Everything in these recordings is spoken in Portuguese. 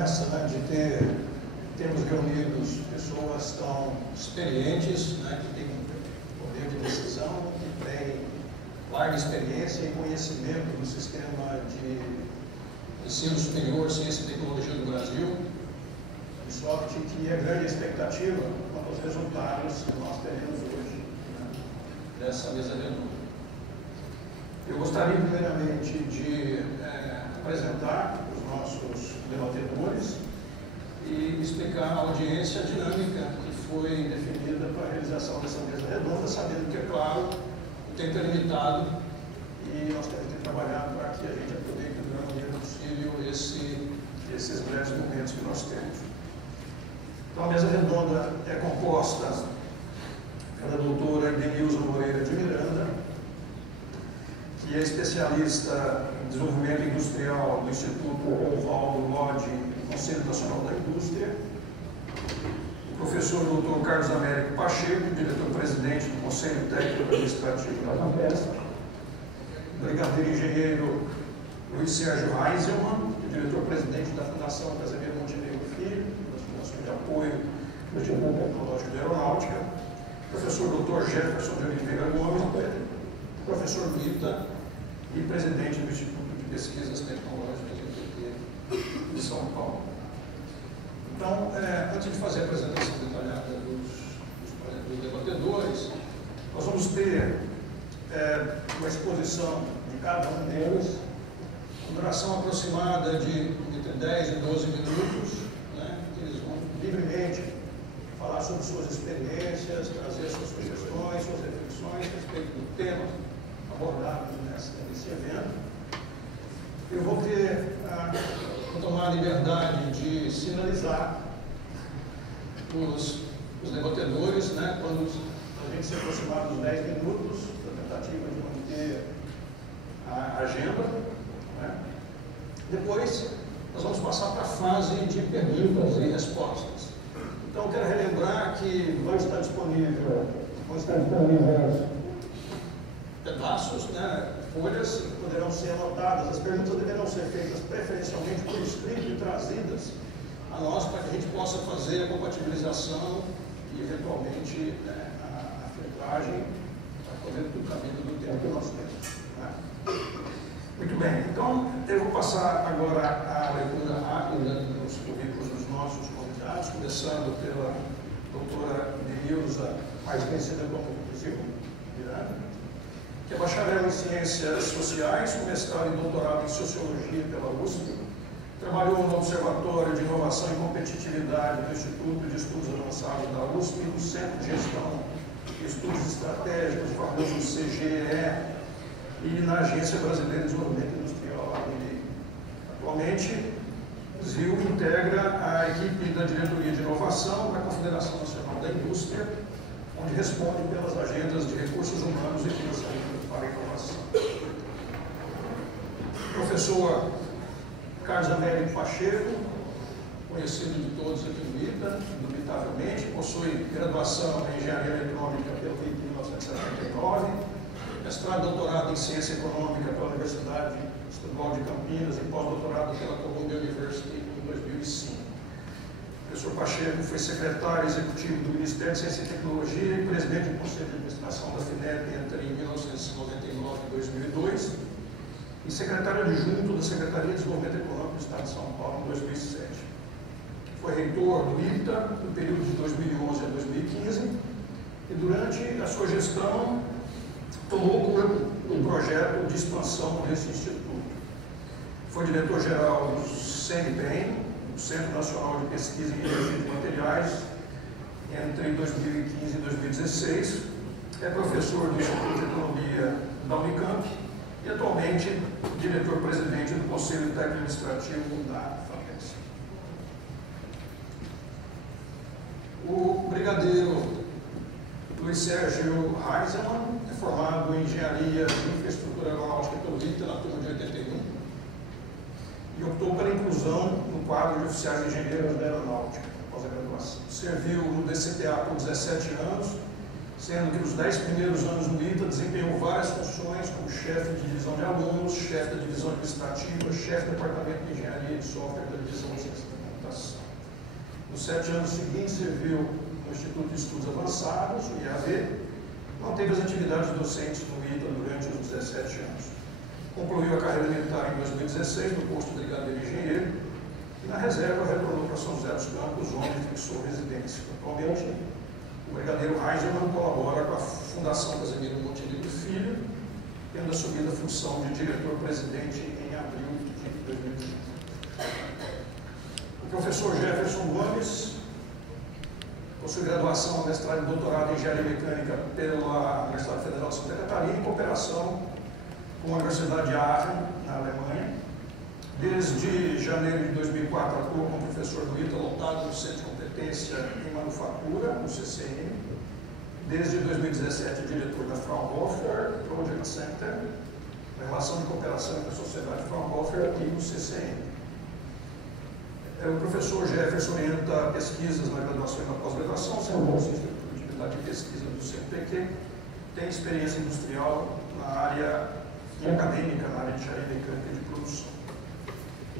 promessa, né, de termos reunidos pessoas tão experientes, né, que têm poder de decisão, que têm larga experiência e conhecimento do sistema de ensino superior, ciência e tecnologia do Brasil, de sorte que é grande a expectativa quanto aos resultados que nós teremos hoje, né, dessa mesa redonda. Eu gostaria primeiramente de apresentar os nossos debatedores e explicar à audiência a dinâmica que foi definida para a realização dessa mesa redonda, sabendo que, é claro, o tempo é limitado e nós temos que trabalhar para que a gente aproveite da melhor maneira possível esses breves momentos que nós temos. Então, a mesa redonda é composta pela doutora Denilza Moreira de Miranda, que é especialista em desenvolvimento industrial do Instituto Oswaldo Lodge do Conselho Nacional da Indústria, o professor Dr. Carlos Américo Pacheco, diretor-presidente do Conselho Técnico Administrativo da FAPESP, o brigadeiro engenheiro Luiz Sérgio Heiselmann, diretor-presidente da Fundação Casimiro Montenegro Filho, das Fundações de Apoio do Instituto Tecnológico de Aeronáutica, o professor Dr. Jefferson de Oliveira Gomes, professor do ITA e presidente do Instituto de Pesquisas Tecnológicas IPT de São Paulo. Então, antes de fazer a apresentação detalhada dos debatedores, nós vamos ter uma exposição de cada um deles, com duração aproximada de entre 10 e 12 minutos, né, que eles vão livremente falar sobre suas experiências, trazer suas sugestões, suas reflexões a respeito do tema abordado nesse evento. Eu vou tomar a liberdade de sinalizar os debatedores, né, quando a gente se aproximar dos 10 minutos, da tentativa de manter a agenda, né. Depois, nós vamos passar para a fase de perguntas e respostas. Então, eu quero relembrar que vão estar disponíveis pedaços, né, folhas que poderão ser anotadas. As perguntas deverão ser feitas preferencialmente por escrito e trazidas a nós para que a gente possa fazer a compatibilização e, eventualmente, a filtragem para poder do caminho do tempo que nós temos, né? Muito bem, então eu vou passar agora a leitura rápida dos currículos dos nossos convidados, começando pela doutora Denilza, mais conhecida como Silvia Miranda, que é bacharel em Ciências Sociais, com mestrado e doutorado em Sociologia pela USP, trabalhou no Observatório de Inovação e Competitividade do Instituto de Estudos Avançados da USP, no Centro de Gestão e Estudos Estratégicos, famoso CGE, e na Agência Brasileira de Desenvolvimento Industrial, ABI. Atualmente, ZIL integra a equipe da Diretoria de Inovação da Confederação Nacional da Indústria, onde responde pelas agendas de recursos humanos e financiamento para a inovação. Professor Carlos Américo Pacheco, conhecido de todos aqui no ITA, indubitavelmente, possui graduação em Engenharia Eletrônica pelo ITA em 1979, mestrado e doutorado em Ciência Econômica pela Universidade Estadual de Campinas e pós-doutorado pela Columbia University em 2005. O professor Pacheco foi secretário executivo do Ministério de Ciência e Tecnologia e presidente do Conselho de Administração da FINEP entre 1999 e 2002 e secretário adjunto da Secretaria de Desenvolvimento Econômico do Estado de São Paulo em 2007. Foi reitor do ITA no período de 2011 a 2015 e durante a sua gestão tomou corpo um projeto de expansão desse instituto. Foi diretor-geral do CNPEM, do Centro Nacional de Pesquisa em Energia de Materiais, entre 2015 e 2016. É professor do Instituto de Economia da Unicamp e atualmente diretor-presidente do Conselho Técnico Administrativo da FAPESP. O brigadeiro Luiz Sérgio Heiselmann é formado em Engenharia de Infraestrutura Aeronáutica pelo ITA na turma de 81 e optou pela inclusão no quadro de oficiais de engenheiros da aeronáutica após a graduação. Serviu no DCTA por 17 anos, sendo que nos 10 primeiros anos no ITA desempenhou várias funções como chefe de divisão de alunos, chefe da divisão administrativa, chefe do departamento de engenharia e de software da divisão de ciência da computação. Nos 7 anos seguintes, serviu no Instituto de Estudos Avançados, o IAV, manteve as atividades docentes no ITA durante os 17 anos. Concluiu a carreira militar em 2016 no posto de brigadeiro engenheiro e na reserva retornou para São José dos Campos, onde fixou residência. Atualmente, o brigadeiro Heiselmann colabora com a Fundação Casemiro Montenegro Filho, tendo assumido a função de diretor-presidente em abril de 2020. O professor Jefferson Gomes possui graduação, mestrado e doutorado em Engenharia Mecânica pela Universidade Federal de Santa Catarina, em cooperação com a Universidade de Aachen, na Alemanha. Desde janeiro de 2004, atua como professor do ITA, lotado no Centro de Competência em Manufatura, no CCN. Desde 2017, diretor da Fraunhofer Project Center, na relação de cooperação entre a Sociedade Fraunhofer e o CCN. O professor Jefferson orienta pesquisas na graduação e na pós-graduação, sendo bolsista de atividade de pesquisa do CNPq, tem experiência industrial na área acadêmica, na área de engenharia mecânica e de produção.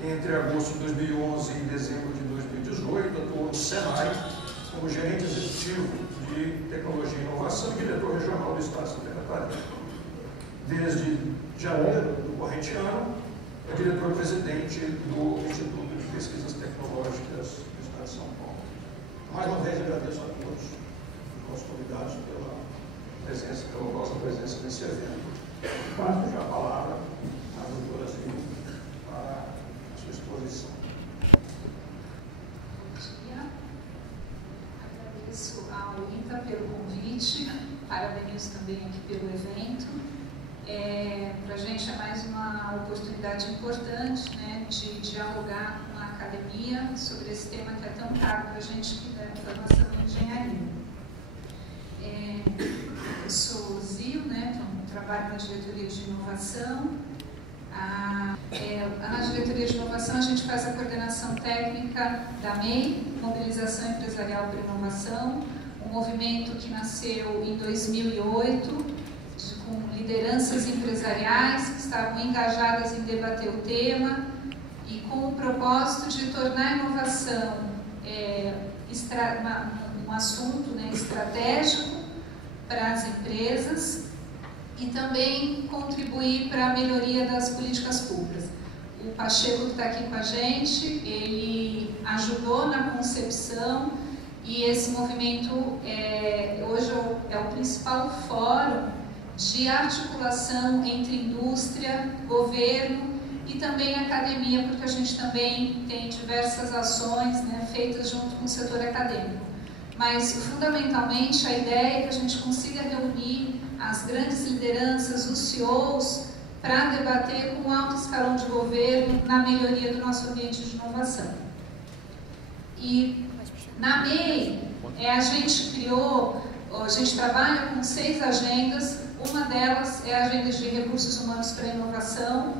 Entre agosto de 2011 e dezembro de 2018, atuou no Senai como gerente executivo de tecnologia e inovação e diretor regional do Estado de Santa Catarina. Desde janeiro do corrente ano, é diretor-presidente do Instituto de Pesquisas Tecnológicas do Estado de São Paulo. Mais uma vez, agradeço a todos os nossos convidados pela vossa presença nesse evento. Passo já a palavra à doutora Silvia para a sua exposição. Bom dia. Agradeço ao ITA pelo convite, parabenizo também aqui pelo evento. Para a gente é mais uma oportunidade importante, né, de dialogar com a academia sobre esse tema que é tão caro para a gente, que é a formação em engenharia. Eu sou Zil, né, trabalho na diretoria de inovação. Na diretoria de inovação a gente faz a coordenação técnica da MEI, Mobilização Empresarial para Inovação, um movimento que nasceu em 2008, com lideranças empresariais que estavam engajadas em debater o tema e com o propósito de tornar a inovação um assunto, né, estratégico para as empresas e também contribuir para a melhoria das políticas públicas. O Pacheco, que está aqui com a gente, ele ajudou na concepção e esse movimento hoje é o principal fórum de articulação entre indústria, governo e também academia, porque a gente também tem diversas ações, né, feitas junto com o setor acadêmico. Mas, fundamentalmente, a ideia é que a gente consiga reunir as grandes lideranças, os CEOs, para debater com alto escalão de governo na melhoria do nosso ambiente de inovação. E na MEI, a gente trabalha com 6 agendas. Uma delas é a Agenda de Recursos Humanos para a Inovação,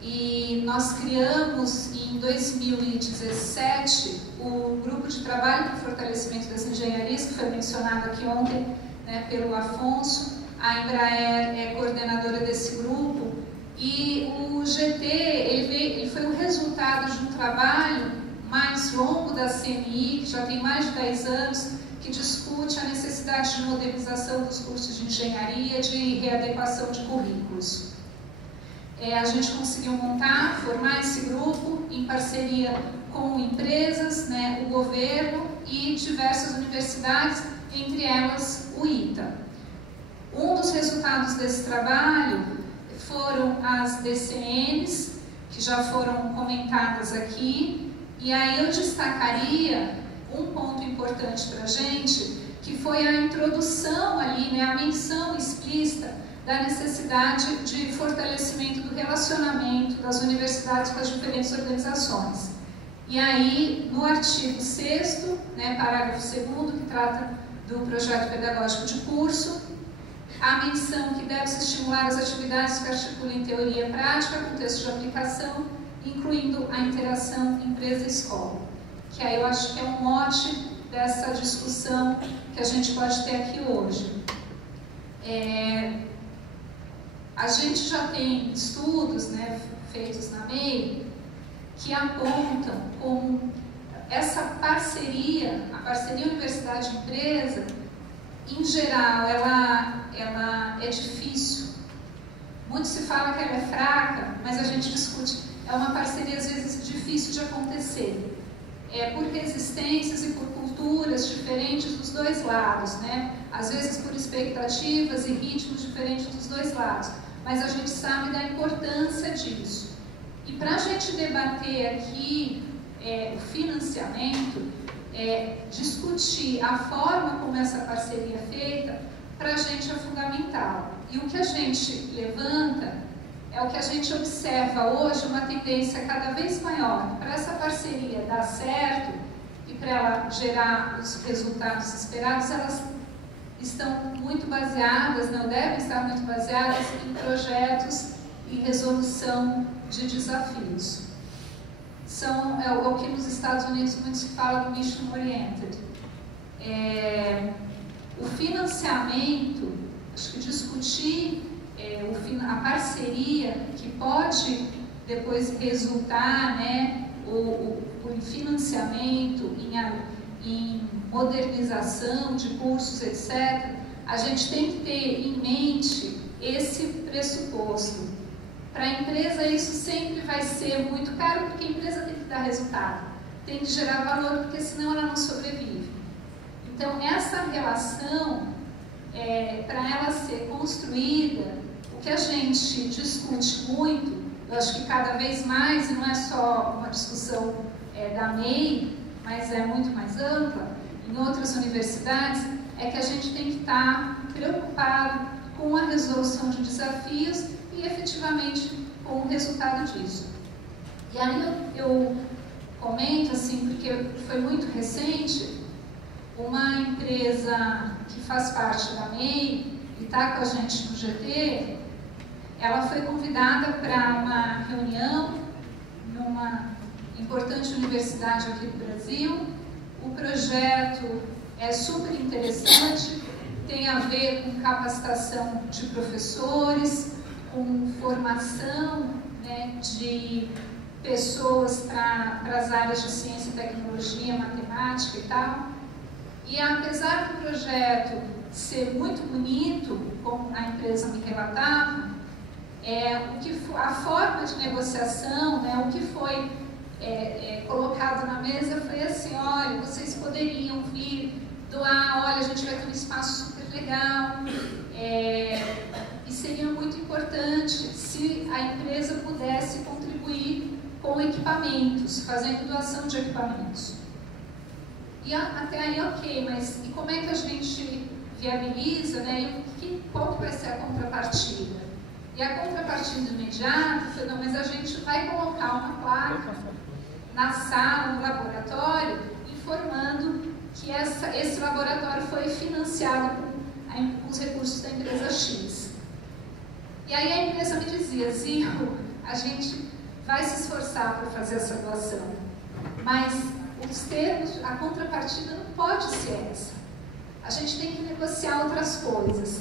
e nós criamos em 2017 o Grupo de Trabalho para o Fortalecimento das Engenharias, que foi mencionado aqui ontem, né, pelo Afonso. A Embraer é coordenadora desse grupo, e o GT ele foi o resultado de um trabalho mais longo da CNI, que já tem mais de 10 anos, que discute a necessidade de modernização dos cursos de engenharia, de readequação de currículos. A gente conseguiu formar esse grupo em parceria com empresas, né, o governo e diversas universidades, entre elas o ITA. Um dos resultados desse trabalho foram as DCNs, que já foram comentadas aqui, e aí eu destacaria um ponto importante para a gente, que foi a introdução ali, né, a menção explícita da necessidade de fortalecimento do relacionamento das universidades com as diferentes organizações. E aí, no artigo 6º, né, parágrafo 2º, que trata do projeto pedagógico de curso, a menção que deve-se estimular as atividades que articulem teoria e prática, contexto de aplicação, incluindo a interação empresa-escola. Que aí eu acho que é um mote dessa discussão que a gente pode ter aqui hoje. A gente já tem estudos, né, feitos na MEI que apontam como essa parceria, a parceria universidade-empresa, em geral, ela é difícil. Muito se fala que ela é fraca, mas a gente discute. É uma parceria, às vezes, difícil de acontecer. Por resistências e por culturas diferentes dos dois lados, né? Às vezes por expectativas e ritmos diferentes dos dois lados. Mas a gente sabe da importância disso. E para a gente debater aqui o financiamento, discutir a forma como essa parceria é feita, para a gente é fundamental. E o que a gente levanta é o que a gente observa hoje, uma tendência cada vez maior para essa parceria dar certo e para ela gerar os resultados esperados. Elas estão muito baseadas, não devem estar muito baseadas em projetos e resolução de desafios. É o que nos Estados Unidos muito se fala do mission oriented. O financiamento, acho que discutir a parceria que pode depois resultar, né, o financiamento em modernização de cursos, etc., a gente tem que ter em mente esse pressuposto. Para a empresa isso sempre vai ser muito caro, porque a empresa tem que dar resultado, tem que gerar valor, porque senão ela não sobrevive. Então essa relação, para ela ser construída, o que a gente discute muito, eu acho que cada vez mais, e não é só uma discussão da MEI, mas é muito mais ampla, em outras universidades, é que a gente tem que estar preocupado com a resolução de desafios e efetivamente com o resultado disso. E aí eu comento assim, porque foi muito recente, uma empresa que faz parte da MEI e está com a gente no GT, ela foi convidada para uma reunião numa importante universidade aqui do Brasil. O projeto é super interessante, tem a ver com capacitação de professores, com formação, né, de pessoas para as áreas de ciência e tecnologia, matemática e tal. E apesar do projeto ser muito bonito, como a empresa me relatava, a forma de negociação, né, o que foi colocado na mesa foi assim: olha, vocês poderiam vir doar, olha, a gente vai ter um espaço super legal, e seria muito importante se a empresa pudesse contribuir com equipamentos, fazendo doação de equipamentos. E até aí ok, mas e como é que a gente viabiliza, né? Qual que vai ser a contrapartida? E a contrapartida imediata foi: não, mas a gente vai colocar uma placa na sala, no laboratório, informando que esse laboratório foi financiado com os recursos da empresa X. E aí a empresa me dizia: Zico, a gente vai se esforçar para fazer essa doação, mas os termos, a contrapartida não pode ser essa. A gente tem que negociar outras coisas.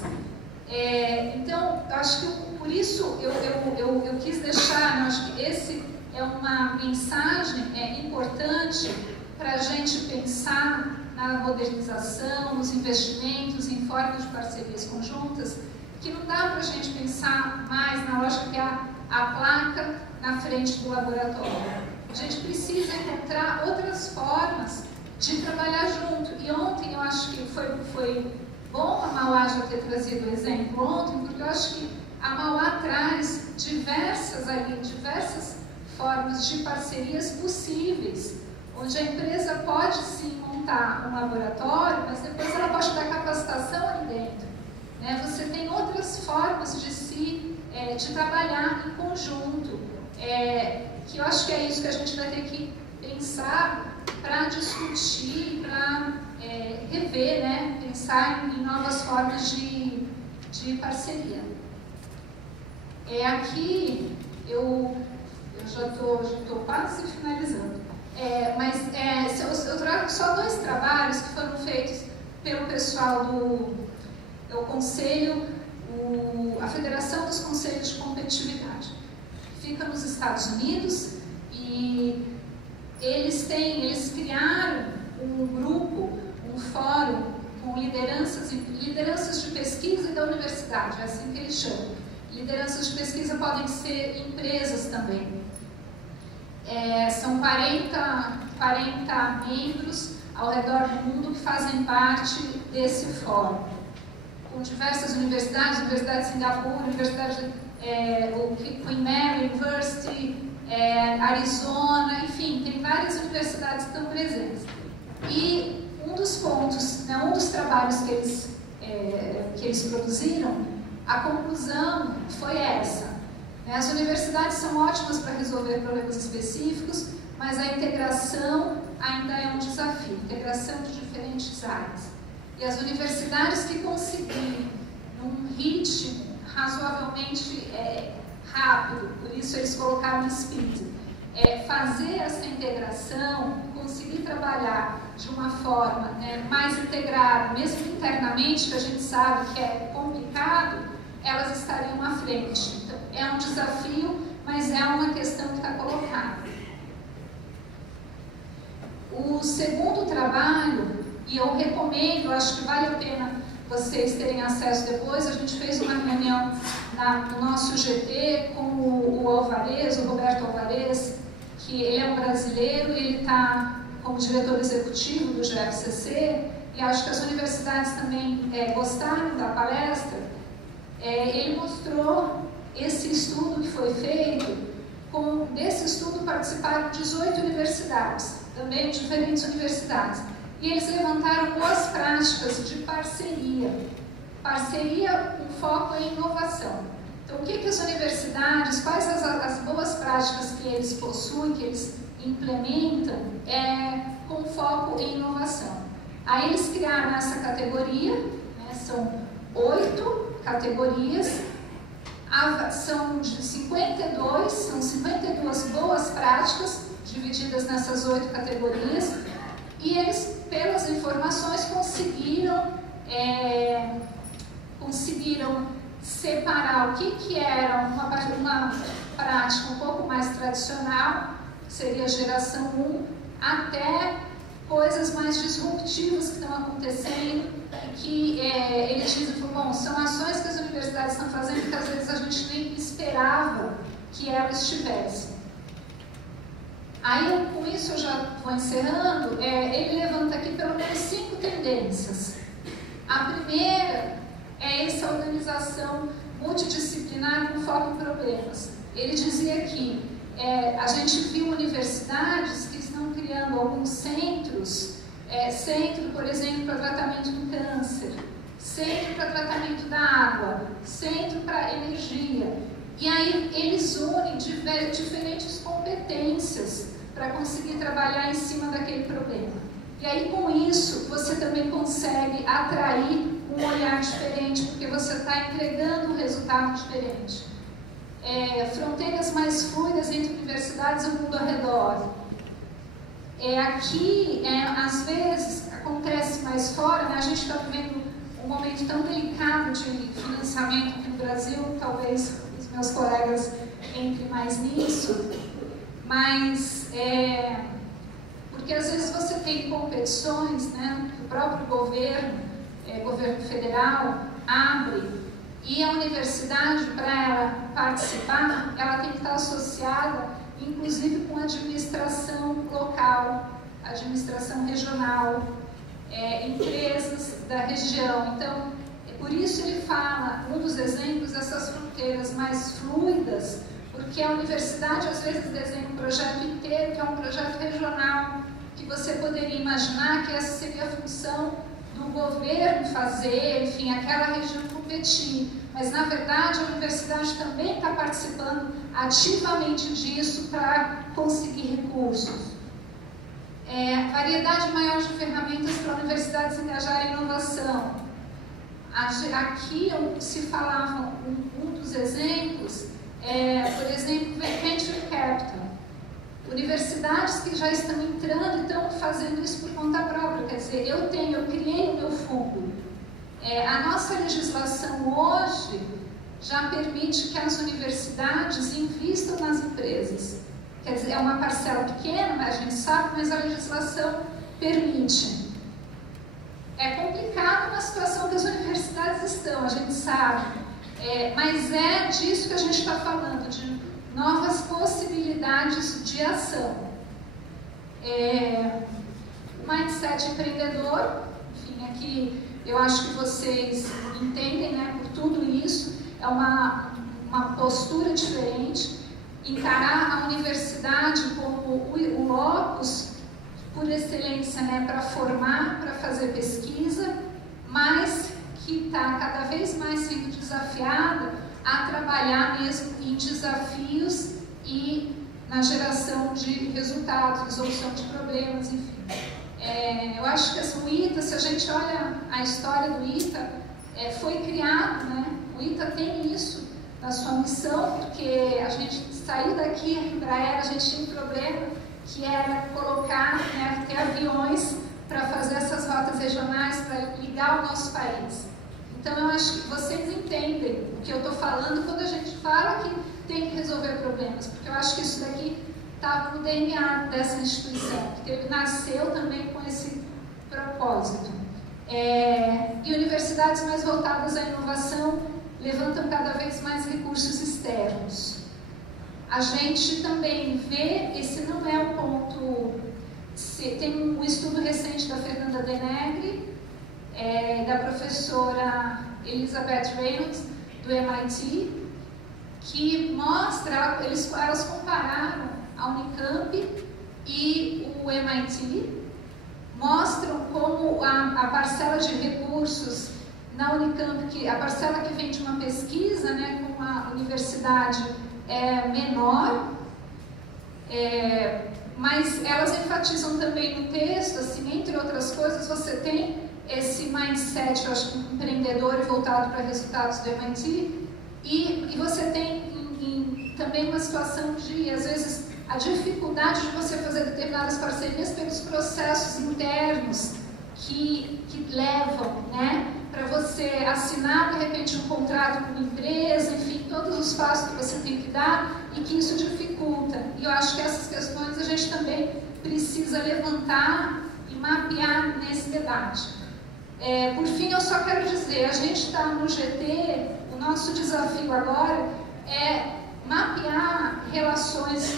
Então, eu acho que por isso eu quis deixar, eu acho que esse é uma mensagem importante para a gente pensar na modernização, nos investimentos, em formas de parcerias conjuntas, que não dá para a gente pensar mais na lógica que é a placa na frente do laboratório. A gente precisa encontrar outras formas de trabalhar junto. E ontem eu acho que foi bom a Mauá já ter trazido o exemplo ontem, porque eu acho que a Mauá traz diversas formas de parcerias possíveis, onde a empresa pode sim montar um laboratório, mas depois ela pode dar capacitação ali dentro. Né? Você tem outras formas de trabalhar em conjunto, que eu acho que é isso que a gente vai ter que pensar para discutir, para rever, né? Pensar em novas formas de parceria. Aqui eu já estou quase finalizando, mas eu trago só 2 trabalhos que foram feitos pelo pessoal do Conselho, a Federação dos Conselhos de Competitividade. Fica nos Estados Unidos e eles criaram um grupo, um fórum com lideranças de pesquisa e da universidade, é assim que eles chamam. Lideranças de pesquisa podem ser empresas também. São 40 membros ao redor do mundo que fazem parte desse fórum, com diversas universidades, Universidade de Singapura, Universidade Queen Mary University, Arizona, enfim, tem várias universidades que estão presentes. E um dos pontos, né, um dos trabalhos que eles produziram, a conclusão foi essa. Né? As universidades são ótimas para resolver problemas específicos, mas a integração ainda é um desafio, integração de diferentes áreas. E as universidades que conseguirem, num ritmo razoavelmente rápido, por isso eles colocaram SPID, fazer essa integração, conseguir trabalhar de uma forma, né, mais integrada, mesmo internamente, que a gente sabe que é complicado, elas estariam à frente. Então, é um desafio, mas é uma questão que está colocada. O segundo trabalho, e eu recomendo, acho que vale a pena vocês terem acesso depois, a gente fez uma reunião no nosso GT com o Alvarez, o Roberto Alvarez, que ele é um brasileiro, ele está como diretor executivo do GFCC, e acho que as universidades também gostaram da palestra. Ele mostrou esse estudo que foi feito, desse estudo participaram 18 universidades, também diferentes universidades, e eles levantaram boas práticas de parceria com foco em inovação. Então, o que as universidades, quais as boas práticas que eles possuem, que eles implementam, com foco em inovação. Aí eles criaram essa categoria, né, são 8 categorias, são 52 boas práticas divididas nessas 8 categorias, e eles, pelas informações, conseguiram separar o que era uma prática um pouco mais tradicional, que seria a geração 1, até coisas mais disruptivas que estão acontecendo, e que eles dizem, bom, são ações que as universidades estão fazendo que às vezes a gente nem esperava que elas tivessem. Aí, com isso, eu já vou encerrando. Ele levanta aqui pelo menos 5 tendências. A primeira é essa organização multidisciplinar com foco em problemas. Ele dizia que a gente viu universidades que estão criando alguns centros, centro, por exemplo, para tratamento do câncer, centro para tratamento da água, centro para energia. E aí eles unem diferentes competências para conseguir trabalhar em cima daquele problema. E aí com isso você também consegue atrair um olhar diferente, porque você está entregando um resultado diferente. Fronteiras mais fluidas entre universidades e o mundo ao redor. Aqui, às vezes, acontece mais fora, né? A gente está vivendo um momento tão delicado de financiamento aqui no Brasil, talvez os meus colegas entrem mais nisso, mas porque às vezes você tem competições, né? O próprio governo federal abre, e a universidade, para ela participar, ela tem que estar associada, inclusive com a administração local, administração regional, empresas da região. Então, por isso ele fala, um dos exemplos dessas fronteiras mais fluidas, porque a universidade às vezes desenha um projeto inteiro, que é um projeto regional, que você poderia imaginar que essa seria a função do governo fazer, enfim, aquela região competir. Mas, na verdade, a universidade também está participando ativamente disso para conseguir recursos. Variedade maior de ferramentas para universidades engajarem em inovação. Aqui se falava, um dos exemplos, por exemplo, Venture Capital. Universidades que já estão entrando e estão fazendo isso por conta própria, quer dizer, eu criei o meu fundo. A nossa legislação hoje já permite que as universidades invistam nas empresas. Quer dizer, é uma parcela pequena, mas a gente sabe, mas a legislação permite. É complicado na situação que as universidades estão, a gente sabe, mas é disso que a gente está falando, de novas possibilidades de ação. Mindset empreendedor, enfim, aqui eu acho que vocês entendem, né, por tudo isso, é uma postura diferente, encarar a universidade como o locus por excelência, né, para formar, para fazer pesquisa, mas que está cada vez mais sendo desafiada a trabalhar mesmo em desafios e na geração de resultados, resolução de problemas, enfim. Eu acho que o ITA, se a gente olha a história do ITA, foi criado, né? O ITA tem isso na sua missão, porque a gente saiu daqui, a Embraer, a gente tinha um problema que era colocar, né, ter aviões para fazer essas rotas regionais, para ligar o nosso país. Então eu acho que vocês entendem o que eu estou falando quando a gente fala que tem que resolver problemas, porque eu acho que isso daqui está no DNA dessa instituição, que nasceu também com esse propósito. E universidades mais voltadas à inovação levantam cada vez mais recursos externos. A gente também vê, esse não é o ponto, tem um estudo recente da Fernanda Denegri, da professora Elizabeth Reynolds, do MIT, que mostra, elas compararam a Unicamp e o MIT, mostram como a parcela de recursos na Unicamp, a parcela que vem de uma pesquisa, né, com a universidade é menor, mas elas enfatizam também no texto, assim, entre outras coisas, você tem esse mindset, eu acho que empreendedor e voltado para resultados do MIT, e você tem também uma situação de, às vezes, a dificuldade de você fazer determinadas parcerias pelos processos internos que levam, né, para você assinar, de repente, um contrato com uma empresa, enfim, todos os passos que você tem que dar e que isso dificulta. E eu acho que essas questões a gente também precisa levantar e mapear nesse debate. Por fim, eu só quero dizer, a gente está no GT, o nosso desafio agora é mapear relações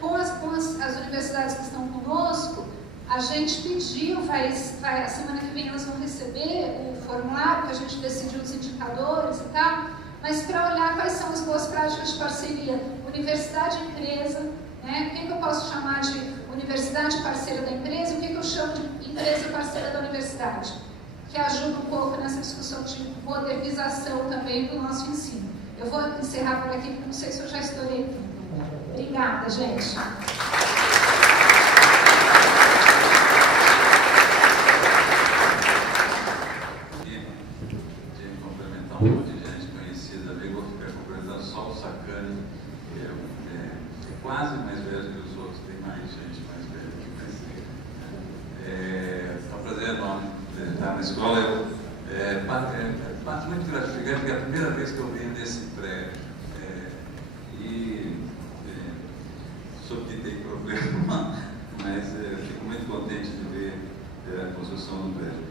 com as universidades que estão conosco. A gente pediu, a semana que vem elas vão receber o formulário que a gente decidiu os indicadores e tal, mas para olhar quais são as boas práticas de parceria, universidade e empresa, né? O que eu posso chamar de universidade parceira da empresa e o que eu chamo de empresa parceira da universidade, que ajuda um pouco nessa discussão de modernização também do nosso ensino. Eu vou encerrar por aqui, porque não sei se eu já estourei tudo. Obrigada, gente. Um monte de gente conhecida ali, vou ficar completando só o Sacani, quase mais velho que os outros, tem mais gente mais velha que conhece. É um prazer enorme estar na escola. Muito gratificante, porque é a primeira vez que eu venho nesse prédio. Soube que tem problema, mas fico muito contente de ver a construção do prédio.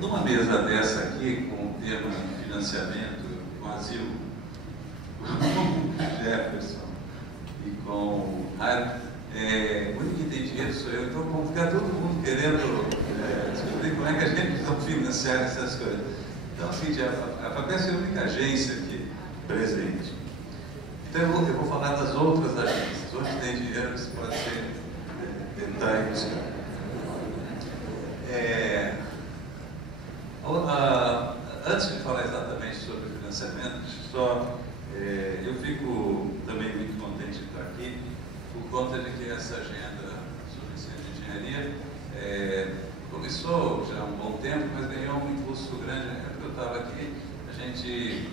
Numa mesa dessa aqui, com o tema financiamento, com asilo, com Jefferson e com o Harry, o único que tem dinheiro sou eu, então vamos ficar todo mundo querendo descobrir como é que a gente vai financiar essas coisas. Então, assim, a FAPESP é a única agência aqui presente. Então eu vou falar das outras agências, onde tem dinheiro que você pode tentar ir buscar. Antes de falar exatamente sobre o financiamento, eu fico também muito contente de estar aqui, por conta de que essa agenda sobre ensino de engenharia começou já há um bom tempo, mas ganhou um impulso grande. Na época que eu estava aqui, a gente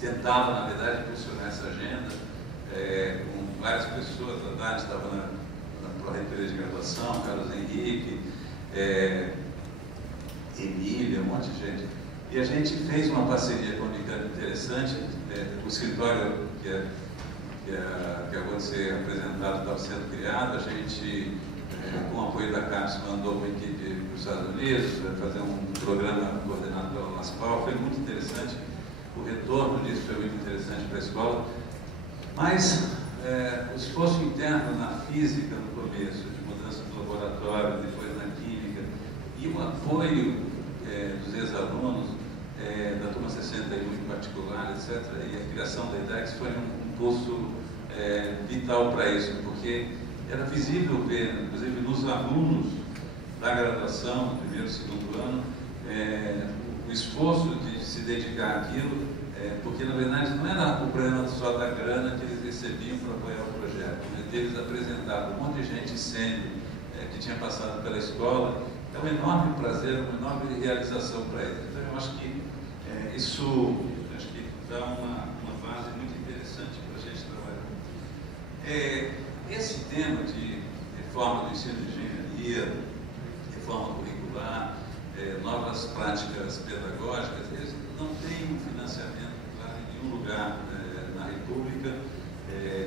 tentava, na verdade, impulsionar essa agenda com várias pessoas. A Dani estava na pró-reitoria de graduação, Carlos Henrique, Emília, um monte de gente. E a gente fez uma parceria com o Unicamp interessante, o escritório que que acabou de ser apresentado, estava sendo criado. A gente, com o apoio da CAPES, mandou uma equipe para os Estados Unidos fazer um programa coordenado pela NASPAL. Foi muito interessante, o retorno disso foi muito interessante para a escola. Mas o esforço interno na física no começo, de mudança do laboratório, depois na química, e o apoio dos ex-alunos, da turma 61 em particular, etc., e a criação da IDEX foi um curso vital para isso, porque era visível ver, inclusive nos alunos da graduação, do primeiro e segundo ano, o esforço de se dedicar àquilo, porque na verdade não era o problema só da grana que eles recebiam para apoiar o projeto, mas eles apresentavam um monte de gente sênior que tinha passado pela escola. É um enorme prazer, uma enorme realização para eles. Então eu acho que isso dá uma base muito interessante para a gente trabalhar. Esse tema de reforma do ensino de engenharia, reforma curricular, novas práticas pedagógicas, eles não têm um financiamento claro em nenhum lugar na República,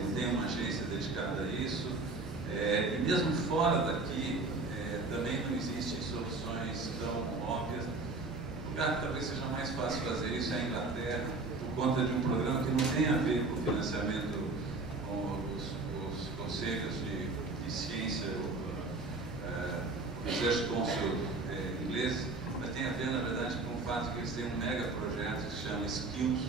não tem uma agência dedicada a isso, e mesmo fora daqui também não existem soluções tão óbvias. O lugar que talvez seja mais fácil fazer isso é a Inglaterra, por conta de um programa que não tem a ver com o financiamento com os conselhos de ciência, o Research Council inglês, mas tem a ver, na verdade, com o fato que eles têm um mega projeto que se chama Skills,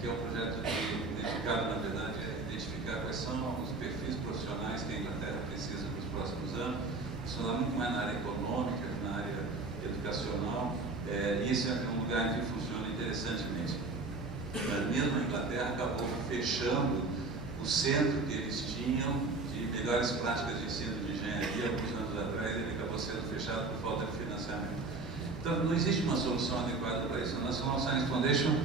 que é um projeto dedicado, na verdade, a identificar quais são os perfis profissionais que a Inglaterra precisa para os próximos anos. Isso está muito mais na área econômica, na área educacional, e esse é um lugar que funciona interessantemente. Mas mesmo a Inglaterra acabou fechando o centro que eles tinham de melhores práticas de ensino de engenharia, alguns anos atrás, ele acabou sendo fechado por falta de financiamento. Então, não existe uma solução adequada para isso. A National Science Foundation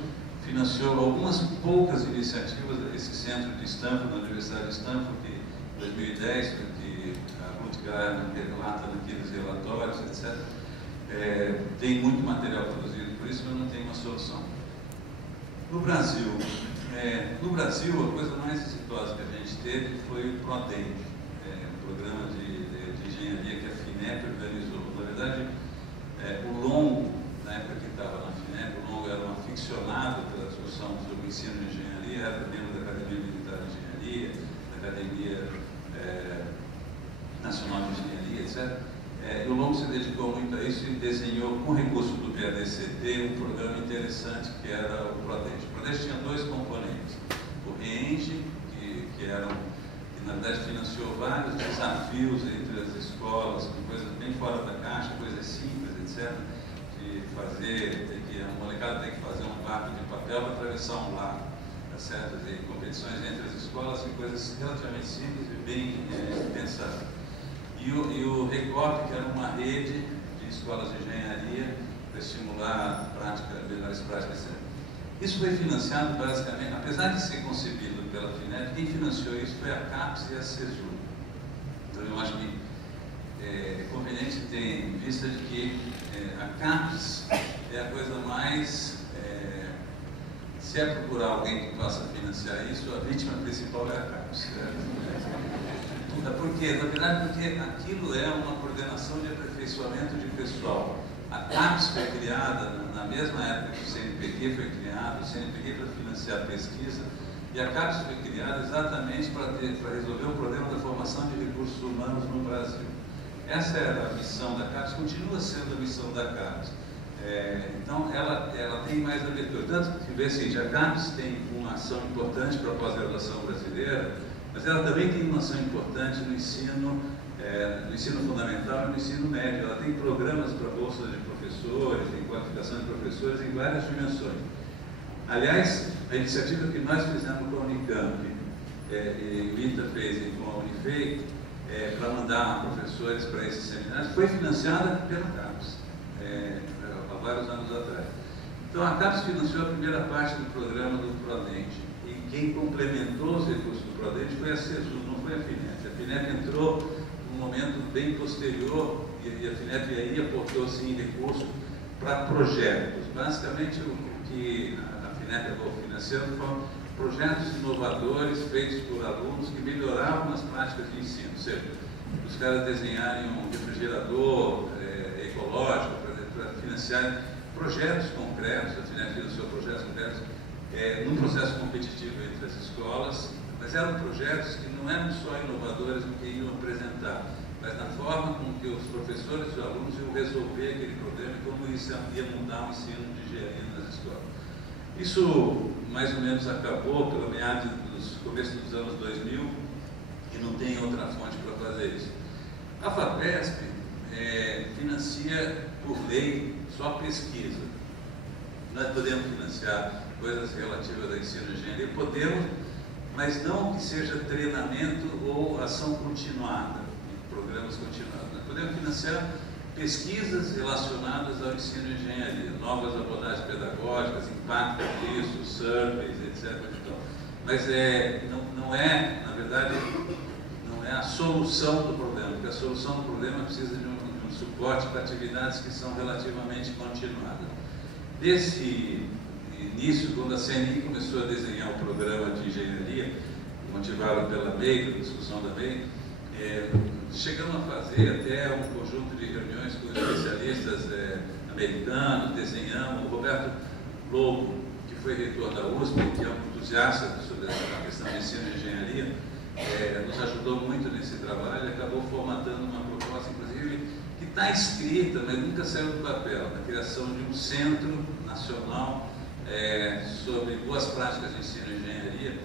financiou algumas poucas iniciativas desse centro de Stanford, na Universidade de Stanford, que em 2010, que a Ruth Garner relata naqueles relatórios, etc. Tem muito material produzido por isso, mas não tem uma solução. No Brasil, a coisa mais exitosa que a gente teve foi o PRODEN, um programa de engenharia que a FINEP organizou. Na verdade, o Longo, na época que estava na FINEP, o Longo era um aficionado pela discussão sobre o ensino de engenharia, era membro da Academia Militar de Engenharia, da Academia Nacional de Engenharia, etc. E o Longo se dedicou muito a isso e desenhou, com recurso do PADCT, um programa interessante que era o PRODES. O PRODES tinha dois componentes. O REENGE, que na verdade financiou vários desafios entre as escolas, com coisas bem fora da caixa, coisas simples, etc. De fazer, a molecada tem que fazer um barco de papel para atravessar um lago, tá certo? E competições entre as escolas e coisas relativamente simples e bem pensadas. E o RECOP, que era uma rede de escolas de engenharia para estimular melhores práticas, etc. Isso foi financiado basicamente, apesar de ser concebido pela FINEP, quem financiou isso foi a CAPES e a CESUR. Então eu acho que é conveniente ter em vista de que a CAPES é a coisa mais... se é procurar alguém que possa financiar isso, a vítima principal é a CAPES. Por quê? Na verdade, porque aquilo é uma coordenação de aperfeiçoamento de pessoal. A CAPES foi criada na mesma época que o CNPq foi criado, o CNPq para financiar a pesquisa, e a CAPES foi criada exatamente para resolver o problema da formação de recursos humanos no Brasil. Essa era a missão da CAPES, continua sendo a missão da CAPES. Então, ela tem mais abertura. Tanto que, vê assim, a CAPES tem uma ação importante para a pós-graduação brasileira, mas ela também tem uma ação importante no ensino fundamental e no ensino médio. Ela tem programas para bolsas de professores, tem qualificação de professores em várias dimensões. Aliás, a iniciativa que nós fizemos com a Unicamp, e o ITA fez com a Unifei, para mandar professores para esses seminários, foi financiada pela CAPES, há vários anos atrás. Então, a CAPES financiou a primeira parte do programa do PRODENTE. E quem complementou os recursos do PRODENTE foi a CESUR, não foi a FINEP. A FINEP entrou num momento bem posterior e a FINEP aí aportou sim recursos para projetos. Basicamente, o que a FINEP acabou financiando foram projetos inovadores feitos por alunos que melhoravam as práticas de ensino, ou seja, os caras desenharem um refrigerador ecológico para financiar projetos concretos, financiar projetos concretos num processo competitivo entre as escolas, mas eram projetos que não eram só inovadores no que iam apresentar, mas na forma com que os professores e os alunos iam resolver aquele problema e como isso ia mudar o ensino de engenharia nas escolas. Isso mais ou menos acabou pela meados dos começo dos anos 2000 e não tem outra fonte para fazer isso. A FAPESP financia por lei só pesquisa. Nós podemos financiar coisas relativas ao ensino de engenharia, podemos, mas não que seja treinamento ou ação continuada, programas continuados. Nós podemos financiar pesquisas relacionadas ao ensino de engenharia, novas abordagens pedagógicas, impacto disso, surveys, etc. Então, mas não é, na verdade, não é a solução do problema, porque a solução do problema precisa de um suporte para atividades que são relativamente continuadas. Desse início, quando a CNI começou a desenhar o programa de engenharia, motivado pela MEI, pela discussão da MEI, chegamos a fazer até um conjunto de reuniões com especialistas americanos, desenhamos. O Roberto Lobo, que foi reitor da USP, que é um entusiasta sobre a questão de ensino e engenharia, nos ajudou muito nesse trabalho e acabou formatando uma proposta, inclusive, que está escrita, mas nunca saiu do papel, na criação de um centro nacional sobre boas práticas de ensino e engenharia,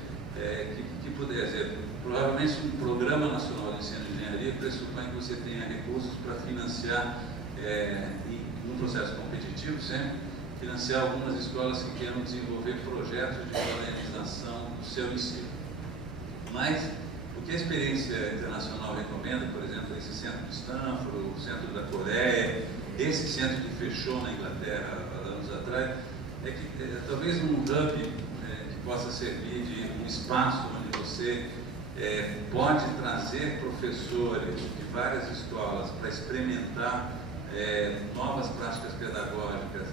que pudesse, provavelmente um programa nacional de ensino e engenharia pressupõe que você tenha recursos para financiar, e num processo competitivo sempre, financiar algumas escolas que queiram desenvolver projetos de modernização do seu ensino. Mas o que a experiência internacional recomenda, por exemplo, esse centro de Stanford, o centro da Coreia, esse centro que fechou na Inglaterra há anos atrás, é que talvez um hub que possa servir de um espaço onde você pode trazer professores de várias escolas para experimentar novas práticas pedagógicas,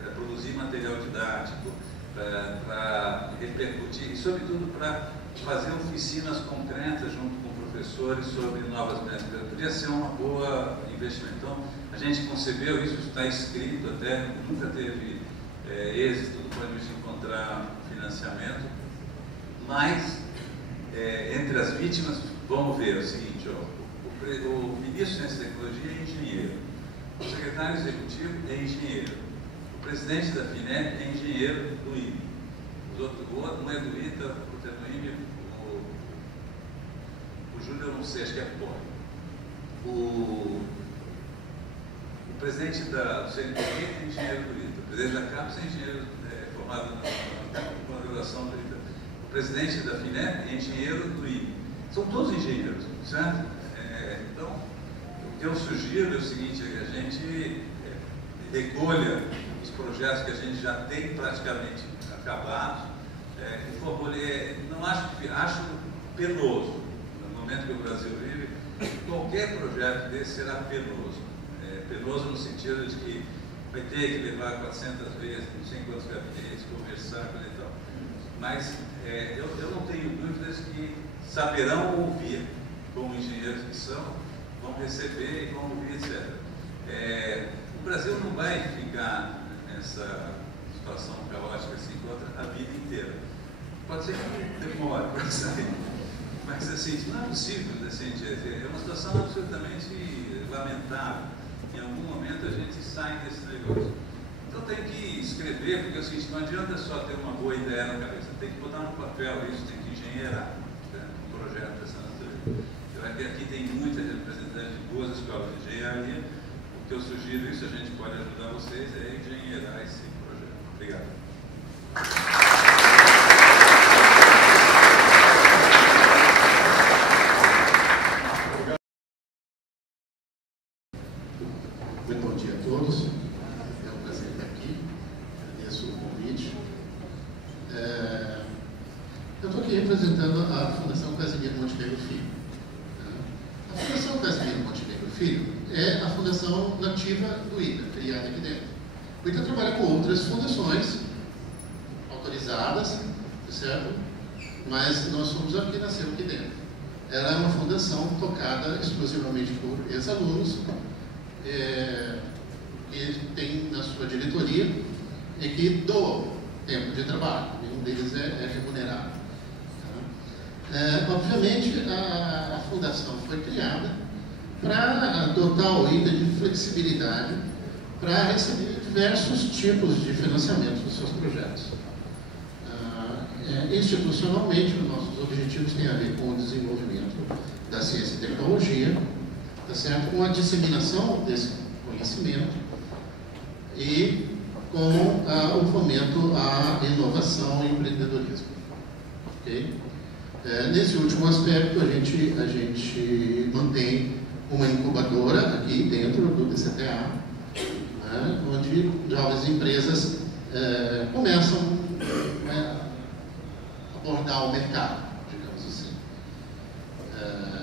para produzir material didático, para repercutir e, sobretudo, para fazer oficinas concretas junto com professores sobre novas métodos. Podia ser uma boa investimento. Então, a gente concebeu isso, está escrito até, nunca teve êxito do ponto de vista de encontrar financiamento, mas entre as vítimas, vamos ver o seguinte, o ministro de Ciência e Tecnologia é engenheiro, o secretário executivo é engenheiro, o presidente da FINEP é engenheiro do IME, o outro não é do ITA, o outro é do IME, o Júlio eu não sei, acho que é poli. O presidente do CNPq é engenheiro do ITA, o presidente da CAPES é engenheiro formado na graduação do ITA. O presidente da FINEP é engenheiro do IME. São todos engenheiros, certo? Então, o que eu sugiro é o seguinte, que a gente recolha os projetos que a gente já tem praticamente acabados, e formule, não acho penoso, no momento que o Brasil vive, qualquer projeto desse será penoso. Penoso no sentido de que vai ter que levar 400 vezes, não sei quantos gabinetes, conversar e tal. Mas eu não tenho dúvidas que saberão ouvir, como engenheiros que são, vão receber e vão ouvir, etc. O Brasil não vai ficar nessa situação caótica assim a vida inteira. Pode ser que demore para sair, mas assim, não é possível, assim, é uma situação absolutamente lamentável. Em algum momento a gente sai desse negócio. Então tem que escrever, porque é o seguinte, não adianta só ter uma boa ideia na cabeça, tem que botar no papel isso, tem que engenheirar um projeto dessa natureza. Então aqui tem muitas representantes de boas escolas de engenharia. O que eu sugiro, isso a gente pode ajudar vocês, é engenheirar esse projeto. Obrigado. Muito bom dia a todos. É um prazer estar aqui. Agradeço o convite. Eu estou aqui representando a Fundação Casimiro Montenegro Filho. A Fundação Casimiro Montenegro Filho é a fundação nativa do ITA, criada aqui dentro. O ITA trabalha com outras fundações autorizadas certo? Mas nós somos a que nasceu aqui dentro. Ela é uma fundação tocada exclusivamente por ex-alunos, que tem na sua diretoria e que doam tempo de trabalho, nenhum deles é remunerado. Tá? Obviamente, a fundação foi criada para adotar o item de flexibilidade para receber diversos tipos de financiamento dos seus projetos. Institucionalmente, os nossos objetivos têm a ver com o desenvolvimento da ciência e tecnologia, tá certo? Com a disseminação desse conhecimento e com o fomento à inovação e empreendedorismo. Okay? Nesse último aspecto, a gente mantém uma incubadora aqui dentro do DCTA, né, onde jovens empresas começam a abordar o mercado, digamos assim.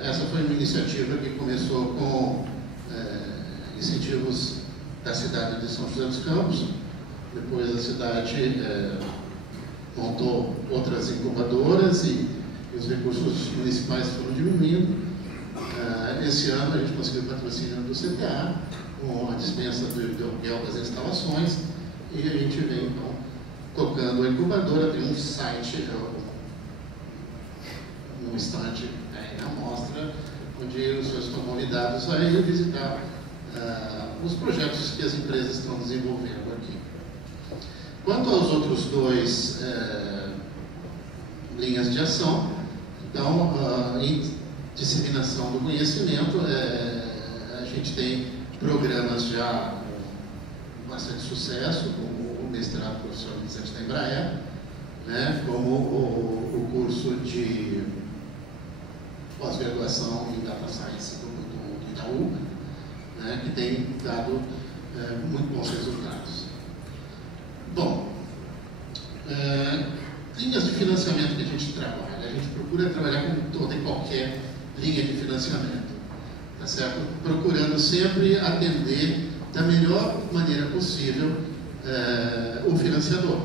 Essa foi uma iniciativa que começou com incentivos da cidade de São José dos Campos. Depois a cidade montou outras incubadoras e os recursos municipais foram diminuindo. Esse ano a gente conseguiu o patrocínio do CTA, com a dispensa de aluguel das instalações, e a gente vem então tocando a incubadora. Tem um site, um estande na mostra, onde os seus comunidades vão ir visitar os projetos que as empresas estão desenvolvendo aqui. Quanto aos outros dois linhas de ação, então, em disseminação do conhecimento, a gente tem programas já com bastante sucesso, como o mestrado profissionalizante da Embraer, né, como o curso de pós-graduação em Data Science do Itaú, né, que tem dado muito bons resultados. Bom, linhas de financiamento que a gente trabalha. A gente procura trabalhar com toda e qualquer linha de financiamento, tá certo? Procurando sempre atender da melhor maneira possível o financiador.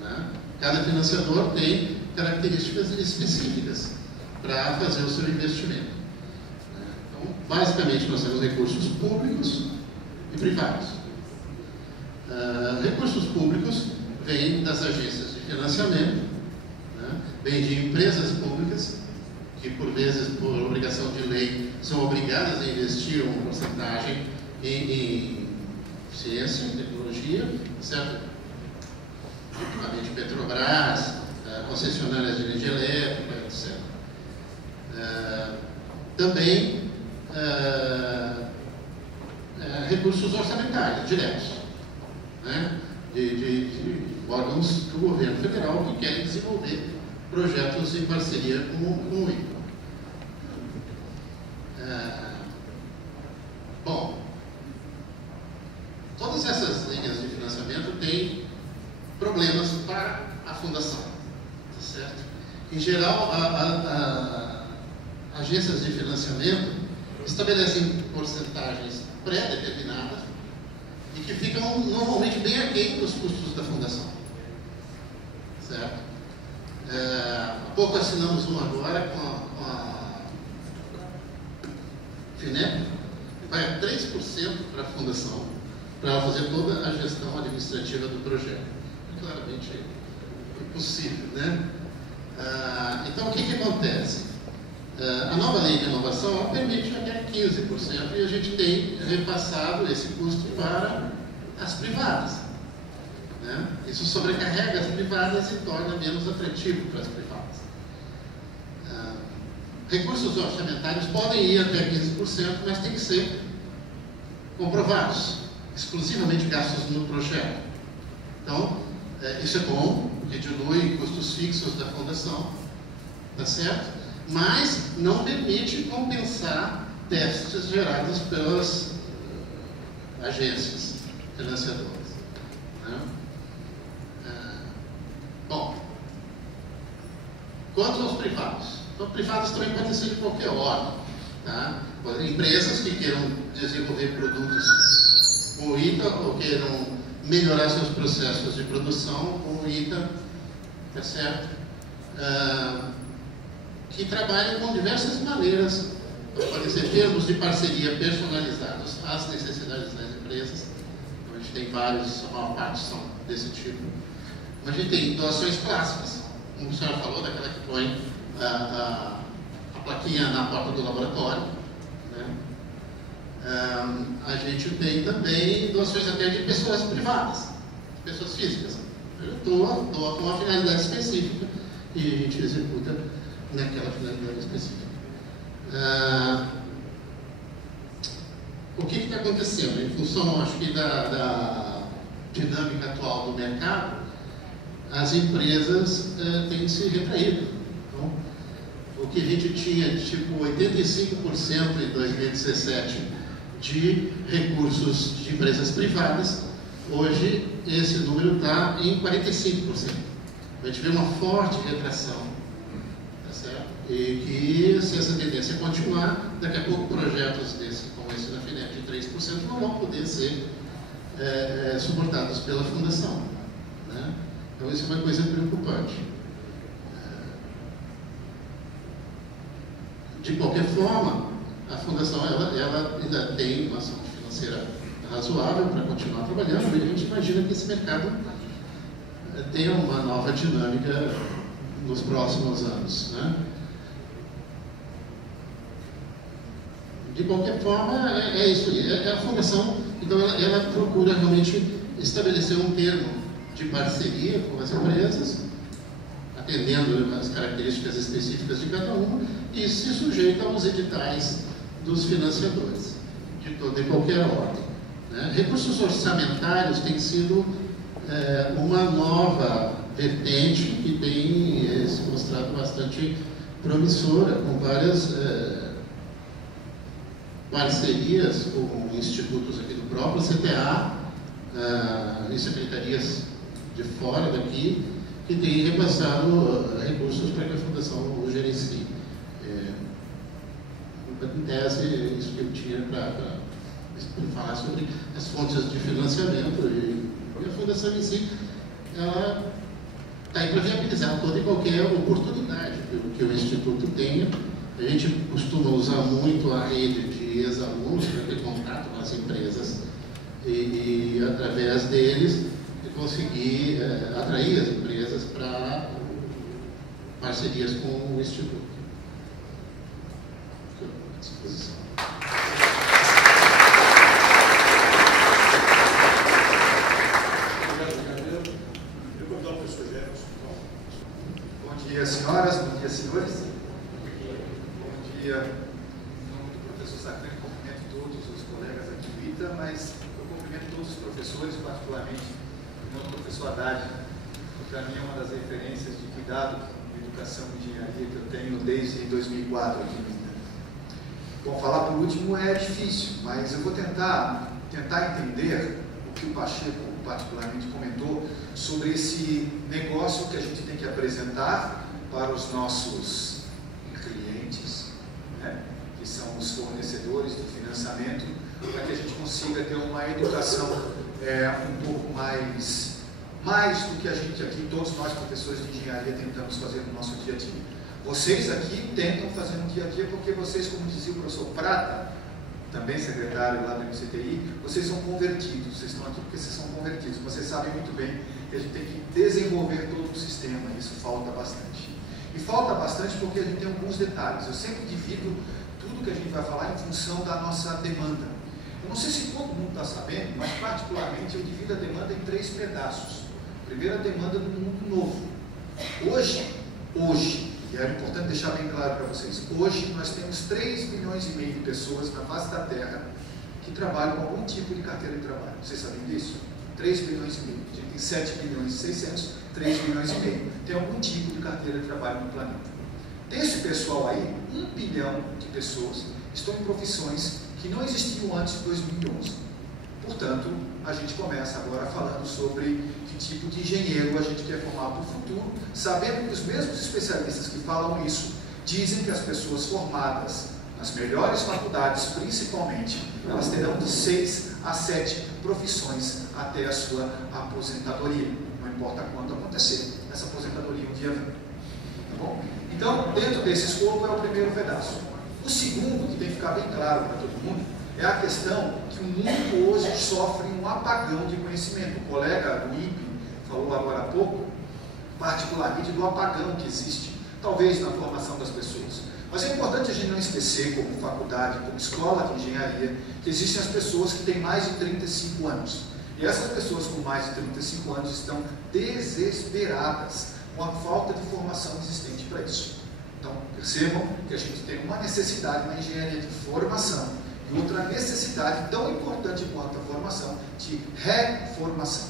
Né? Cada financiador tem características específicas para fazer o seu investimento. Então, basicamente, nós temos recursos públicos e privados. Recursos públicos vêm das agências de financiamento, né? Vêm de empresas públicas, que por vezes, por obrigação de lei, são obrigadas a investir uma porcentagem em ciência e tecnologia, certo? Principalmente Petrobras, concessionárias de energia elétrica, etc. Também recursos orçamentários diretos, né? de órgãos do governo federal que querem desenvolver projetos em parceria com o INPE. Bom, todas essas linhas de financiamento têm problemas para a fundação, tá certo? Em geral, agências de financiamento estabelecem porcentagens pré-determinadas e que ficam normalmente bem aquém dos custos da fundação, certo? Há pouco assinamos uma agora com a FINEP, que vai a 3% para a fundação, para ela fazer toda a gestão administrativa do projeto. É claramente impossível, né? Então, o que acontece? A nova lei de inovação ela permite até 15% e a gente tem repassado esse custo para as privadas. Né? Isso sobrecarrega as privadas e torna menos atrativo para as privadas. Recursos orçamentários podem ir até 15%, mas tem que ser comprovados, exclusivamente gastos no projeto. Então, isso é bom, diminui custos fixos da fundação, tá certo? Mas não permite compensar déficits gerados pelas agências financiadoras. Né? Bom, quanto aos privados? Então, privados também podem ser de qualquer ordem. Tá? Empresas que queiram desenvolver produtos com o ITA ou queiram melhorar seus processos de produção com o ITA, tá certo? Que trabalham com diversas maneiras, podem ser termos de parceria personalizados às necessidades das empresas. Então, a gente tem vários, a maior parte são desse tipo. Mas a gente tem doações clássicas, como a senhora falou, daquela que põe a plaquinha na porta do laboratório, né? A gente tem também doações até de pessoas privadas, pessoas físicas. Doa com uma finalidade específica e a gente executa naquela finalidade específica. O que está acontecendo? Em função, acho que, da dinâmica atual do mercado, as empresas têm se retraído. Então, o que a gente tinha, tipo, 85% em 2017 de recursos de empresas privadas, hoje esse número está em 45%. A gente vê uma forte retração, tá certo? E que, se essa tendência continuar, daqui a pouco projetos como esse da FINEP de 3% não vão poder ser suportados pela fundação, né? Então isso é uma coisa preocupante. De qualquer forma, a fundação ela ainda tem uma ação financeira razoável para continuar trabalhando, e a gente imagina que esse mercado tenha uma nova dinâmica nos próximos anos, né? De qualquer forma, é isso aí. A fundação, então, ela procura realmente estabelecer um termo de parceria com as empresas, atendendo as características específicas de cada uma, e se sujeita aos editais dos financiadores, de toda e qualquer ordem, né? Recursos orçamentários têm sido uma nova vertente que tem se mostrado bastante promissora, com várias parcerias com institutos aqui do próprio CTA, e secretarias de fora daqui, que têm repassado recursos para que a Fundação o gerencie. Em tese, isso que eu tinha para falar sobre as fontes de financiamento, e a Fundação em si, ela está aí para viabilizar toda e qualquer oportunidade que o Instituto tenha. A gente costuma usar muito a rede de ex-alunos para ter contato com as empresas e através deles, conseguir atrair as empresas para parcerias com o Instituto. Fico à disposição. Bom dia, senhoras, bom dia, senhores. Bom dia, em nome do professor Sacramento, cumprimento todos os colegas aqui do ITA, mas eu cumprimento todos os professores, particularmente em nome do professor Haddad, que para mim é uma das referências de cuidado de educação e engenharia que eu tenho desde 2004 aqui no ITA. Bom, falar por último é difícil, mas eu vou tentar entender o que o Pacheco particularmente comentou sobre esse negócio que a gente tem que apresentar para os nossos clientes, né, que são os fornecedores do financiamento, para que a gente consiga ter uma educação um pouco mais do que a gente aqui, todos nós professores de engenharia, tentamos fazer no nosso dia a dia. Vocês aqui tentam fazer no dia a dia porque vocês, como dizia o professor Prata, também secretário lá do MCTI, vocês são convertidos, vocês estão aqui porque vocês são convertidos, vocês sabem muito bem que a gente tem que desenvolver todo o sistema, isso falta bastante. E falta bastante porque a gente tem alguns detalhes. Eu sempre divido tudo que a gente vai falar em função da nossa demanda. Eu não sei se todo mundo está sabendo, mas particularmente eu divido a demanda em 3 pedaços. Primeiro, a demanda do mundo novo. Hoje, e é importante deixar bem claro para vocês, hoje nós temos 3,5 milhões de pessoas na face da Terra que trabalham com algum tipo de carteira de trabalho. Vocês sabem disso? 3,5 milhões. A gente tem 7,6 milhões, 3,5 milhões. Tem algum tipo de carteira de trabalho no planeta. Desse pessoal aí, 1 bilhão de pessoas estão em profissões que não existiam antes de 2011. Portanto, a gente começa agora falando sobre que tipo de engenheiro a gente quer formar para o futuro, sabendo que os mesmos especialistas que falam isso dizem que as pessoas formadas nas melhores faculdades, principalmente, elas terão de 6 a 7 profissões até a sua aposentadoria, não importa quando acontecer. essa aposentadoria um dia vem. Tá bom? Então, dentro desse escopo é o primeiro pedaço. O segundo, que tem que ficar bem claro para todo mundo, é a questão que o mundo hoje sofre um apagão de conhecimento. O colega do INPE falou agora há pouco, particularmente do apagão que existe, talvez na formação das pessoas. Mas é importante a gente não esquecer, como faculdade, como escola de engenharia, que existem as pessoas que têm mais de 35 anos. E essas pessoas com mais de 35 anos estão desesperadas com a falta de formação existente para isso. Então, percebam que a gente tem uma necessidade na engenharia de formação e outra necessidade tão importante quanto a formação de reformação.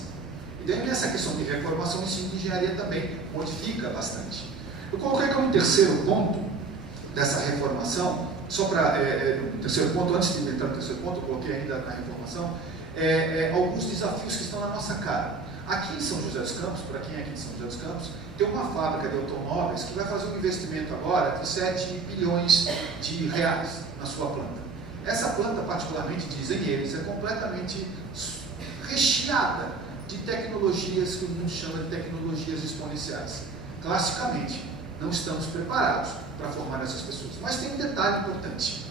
E daí nessa questão de reformação, o ensino de engenharia também modifica bastante. Eu coloquei como terceiro ponto dessa reformação, só para, terceiro ponto, antes de entrar no terceiro ponto, eu coloquei ainda na reformação, alguns desafios que estão na nossa cara. Aqui em São José dos Campos, para quem é aqui de São José dos Campos, tem uma fábrica de automóveis que vai fazer um investimento agora de 7 bilhões de reais na sua planta. Essa planta, particularmente, dizem eles, é completamente recheada de tecnologias que o mundo chama de tecnologias exponenciais. Classicamente, não estamos preparados para formar essas pessoas. Mas tem um detalhe importante.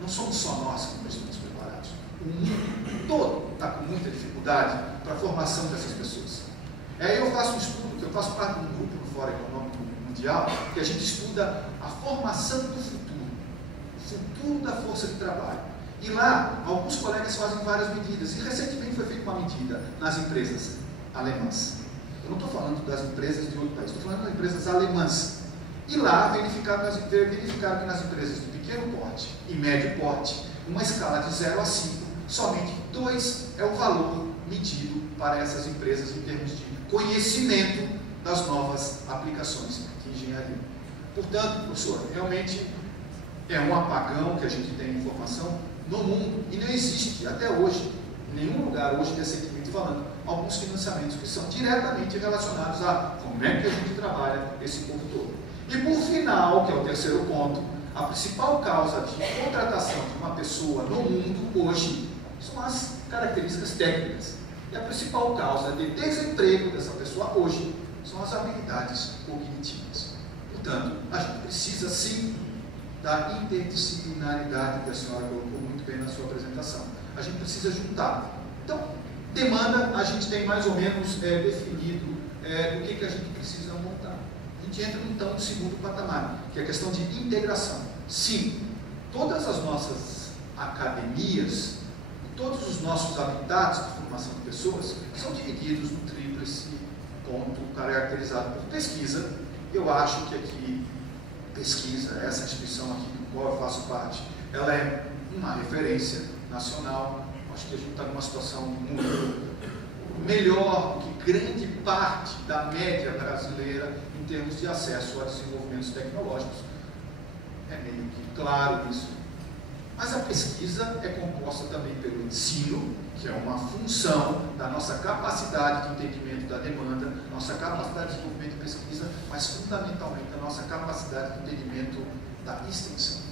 Não somos só nós que não estamos preparados. O mundo todo está com muita dificuldade para a formação dessas pessoas. Aí eu faço um estudo, que eu faço parte de um grupo no Fórum Econômico Mundial, que a gente estuda a formação do futuro. O futuro da força de trabalho. E lá, alguns colegas fazem várias medidas. E recentemente foi feita uma medida nas empresas alemãs. Eu não estou falando das empresas de outro país, estou falando das empresas alemãs. E lá verificaram que nas empresas de pequeno porte e médio porte, uma escala de 0 a 5, somente 2 é o valor medido para essas empresas em termos de conhecimento das novas aplicações de engenharia. Portanto, professor, realmente é um apagão que a gente tem de informação no mundo e não existe até hoje, em nenhum lugar hoje, decentemente falando, alguns financiamentos que são diretamente relacionados a como é que a gente trabalha esse povo todo. E por final, que é o terceiro ponto, a principal causa de contratação de uma pessoa no mundo hoje são as características técnicas. E a principal causa de desemprego dessa pessoa hoje são as habilidades cognitivas. Portanto, a gente precisa sim da interdisciplinaridade que a senhora colocou muito bem na sua apresentação. A gente precisa juntar. Então, demanda, a gente tem mais ou menos definido do que a gente precisa montar. A gente entra então no segundo patamar, que é a questão de integração. Sim, todas as nossas academias, todos os nossos habitats de formação de pessoas são divididos no tríplice ponto caracterizado por pesquisa. Eu acho que aqui, pesquisa, essa instituição aqui do qual eu faço parte, ela é uma referência nacional. Acho que a gente está numa situação muito melhor do que grande parte da média brasileira em termos de acesso a desenvolvimentos tecnológicos. É meio que claro isso. Mas a pesquisa é composta também pelo ensino, que é uma função da nossa capacidade de entendimento da demanda, nossa capacidade de desenvolvimento de pesquisa, mas fundamentalmente a nossa capacidade de entendimento da extensão.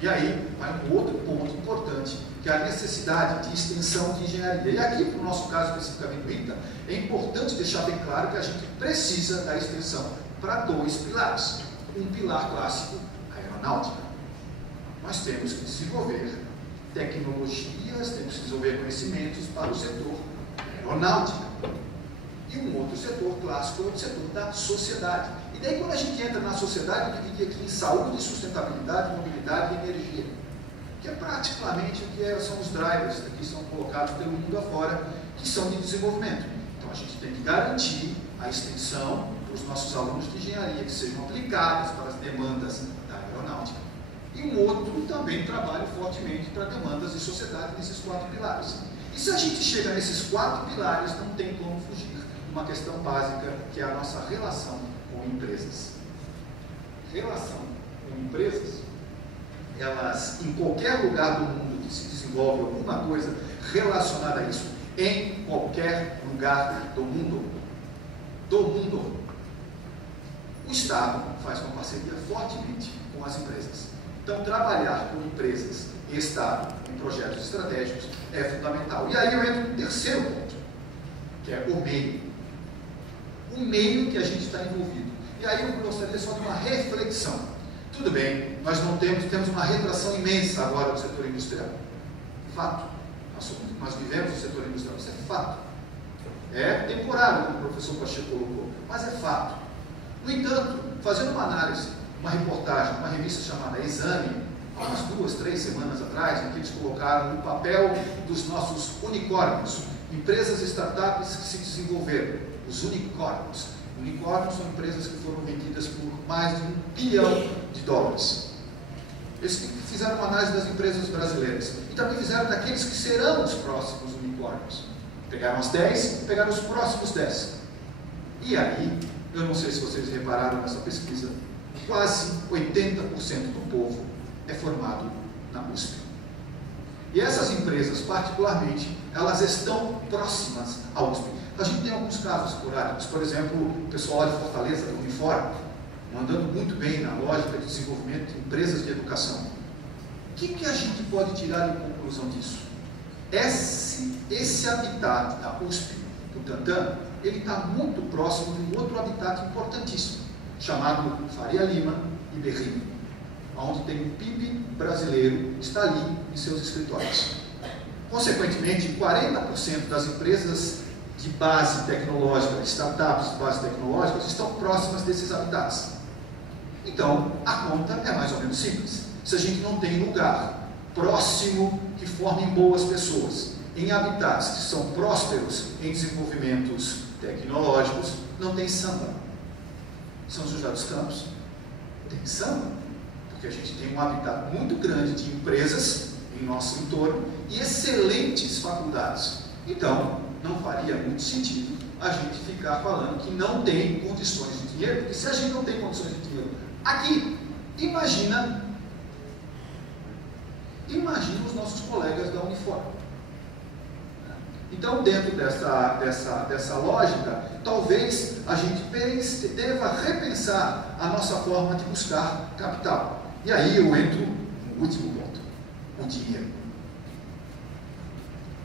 E aí vai um outro ponto importante, que é a necessidade de extensão de engenharia. E aqui, para o nosso caso especificamente do ITA, é importante deixar bem claro que a gente precisa da extensão para 2 pilares. Um pilar clássico, a aeronáutica. Nós temos que desenvolver tecnologias, temos que desenvolver conhecimentos para o setor aeronáutica. E um outro setor clássico é o setor da sociedade. E daí, quando a gente entra na sociedade, eu dividi aqui em saúde, sustentabilidade, mobilidade e energia, que é praticamente o que são os drivers que são colocados pelo mundo afora, que são de desenvolvimento. Então, a gente tem que garantir a extensão para os nossos alunos de engenharia, que sejam aplicados para as demandas da aeronáutica. E um outro também trabalha fortemente para demandas de sociedade nesses 4 pilares. E se a gente chega nesses 4 pilares, não tem como fugir de uma questão básica, que é a nossa relação com empresas. Relação com empresas, elas, em qualquer lugar do mundo que se desenvolve alguma coisa relacionada a isso, em qualquer lugar do mundo, o Estado faz uma parceria fortemente com as empresas. Então, trabalhar com empresas e Estado em projetos estratégicos é fundamental. E aí eu entro no terceiro ponto, que é o meio. o meio que a gente está envolvido. E aí eu gostaria só de uma reflexão. Tudo bem, nós não temos uma retração imensa agora do setor industrial. Fato. Nós vivemos no setor industrial, isso é fato. É temporário, como o professor Pacheco colocou, mas é fato. No entanto, fazendo uma análise, uma reportagem, uma revista chamada Exame, há umas 2, 3 semanas atrás, em que eles colocaram o papel dos nossos unicórnios, empresas startups que se desenvolveram, os unicórnios. Unicórnios são empresas que foram vendidas por mais de $1 bilhão. Eles fizeram uma análise das empresas brasileiras e também fizeram daqueles que serão os próximos unicórnios. Pegaram as 10 e pegaram os próximos 10. E aí, eu não sei se vocês repararam nessa pesquisa, quase 80% do povo é formado na USP. E essas empresas, particularmente, elas estão próximas à USP. A gente tem alguns casos esporádicos, por exemplo, o pessoal lá de Fortaleza, da Unifor, andando muito bem na lógica de desenvolvimento de empresas de educação. O que a gente pode tirar de conclusão disso? Esse habitat da USP, do Butantan, ele está muito próximo de um outro habitat importantíssimo, chamado Faria Lima e Berrini, onde tem o PIB brasileiro, está ali em seus escritórios. Consequentemente, 40% das empresas de base tecnológica, startups de base tecnológica, estão próximas desses habitats. Então, a conta é mais ou menos simples. Se a gente não tem lugar próximo que forme boas pessoas, em habitats que são prósperos em desenvolvimentos tecnológicos, não tem samba. São José dos Campos, tem samba, porque a gente tem um habitat muito grande de empresas em nosso entorno e excelentes faculdades. Então, não faria muito sentido a gente ficar falando que não tem condições de dinheiro, porque se a gente não tem condições de dinheiro aqui, imagina os nossos colegas da Unifor. Então, dentro dessa lógica, talvez a gente deva repensar a nossa forma de buscar capital. E aí eu entro no último ponto, o dinheiro.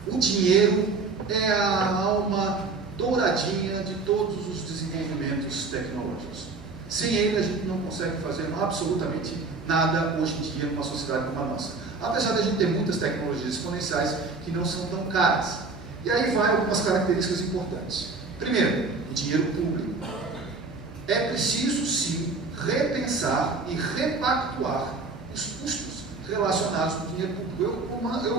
O dinheiro é a alma douradinha de todos os desenvolvimentos tecnológicos. Sem ele, a gente não consegue fazer absolutamente nada hoje em dia numa sociedade como a nossa. Apesar de a gente ter muitas tecnologias exponenciais que não são tão caras. E aí vai algumas características importantes. Primeiro, o dinheiro público. É preciso, sim, repensar e repactuar os custos relacionados com o dinheiro público.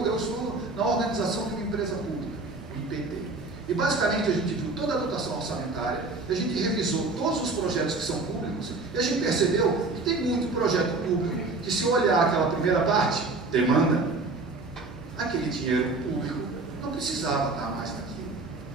Eu sou na organização de uma empresa pública, o IPT. E basicamente a gente viu toda a dotação orçamentária, a gente revisou todos os projetos que são públicos, e a gente percebeu que tem muito projeto público que, se olhar aquela primeira parte, demanda, aquele dinheiro público não precisava estar mais naquilo.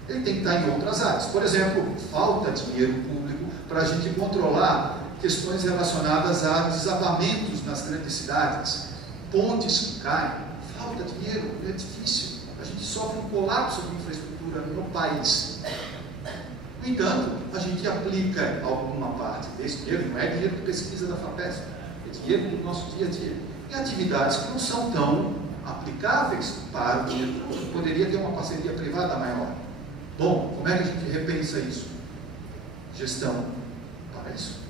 Ele tem que estar em outras áreas. Por exemplo, falta dinheiro público para a gente controlar questões relacionadas a desabamentos nas grandes cidades, pontes que caem. Falta dinheiro, é difícil. A gente sofre um colapso de infraestrutura no país. No entanto, a gente aplica alguma parte desse dinheiro, não é dinheiro de pesquisa da FAPESP, é dinheiro do nosso dia a dia, em atividades que não são tão aplicáveis para o dinheiro público. Poderia ter uma parceria privada maior. Bom, como é que a gente repensa isso? Gestão para isso.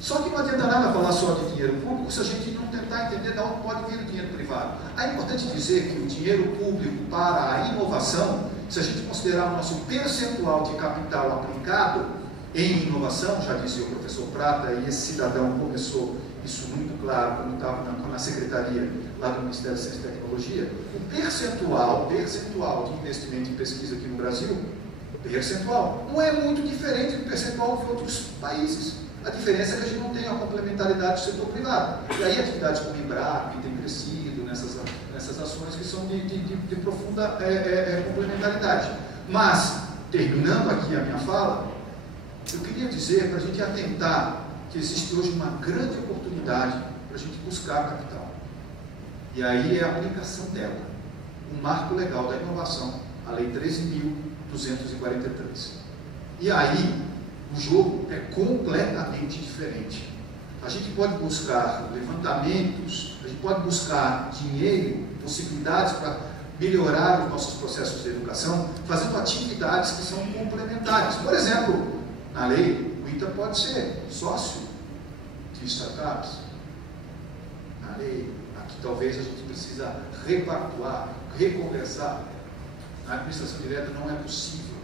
Só que não adianta nada falar só de dinheiro público se a gente não tentar entender de onde pode vir o dinheiro privado. É importante dizer que o dinheiro público para a inovação, se a gente considerar o nosso percentual de capital aplicado em inovação, já dizia o professor Prata, e esse cidadão começou isso muito claro quando estava na secretaria lá do Ministério da Ciência e Tecnologia, o percentual de investimento em pesquisa aqui no Brasil, percentual, não é muito diferente do percentual de outros países. A diferença é que a gente não tem a complementaridade do setor privado. E aí atividades como o Embrapa têm crescido nessas ações que são de profunda complementaridade. Mas, terminando aqui a minha fala, eu queria dizer para a gente atentar que existe hoje uma grande oportunidade para a gente buscar capital. E aí é a aplicação dela. Um marco legal da inovação, a Lei 13.243. E aí, o jogo é completamente diferente. A gente pode buscar levantamentos, a gente pode buscar dinheiro, possibilidades para melhorar os nossos processos de educação, fazendo atividades que são complementares. Por exemplo, na lei, o ITA pode ser sócio de startups. Na lei, aqui talvez a gente precisa repactuar, reconversar. Na administração direta não é possível,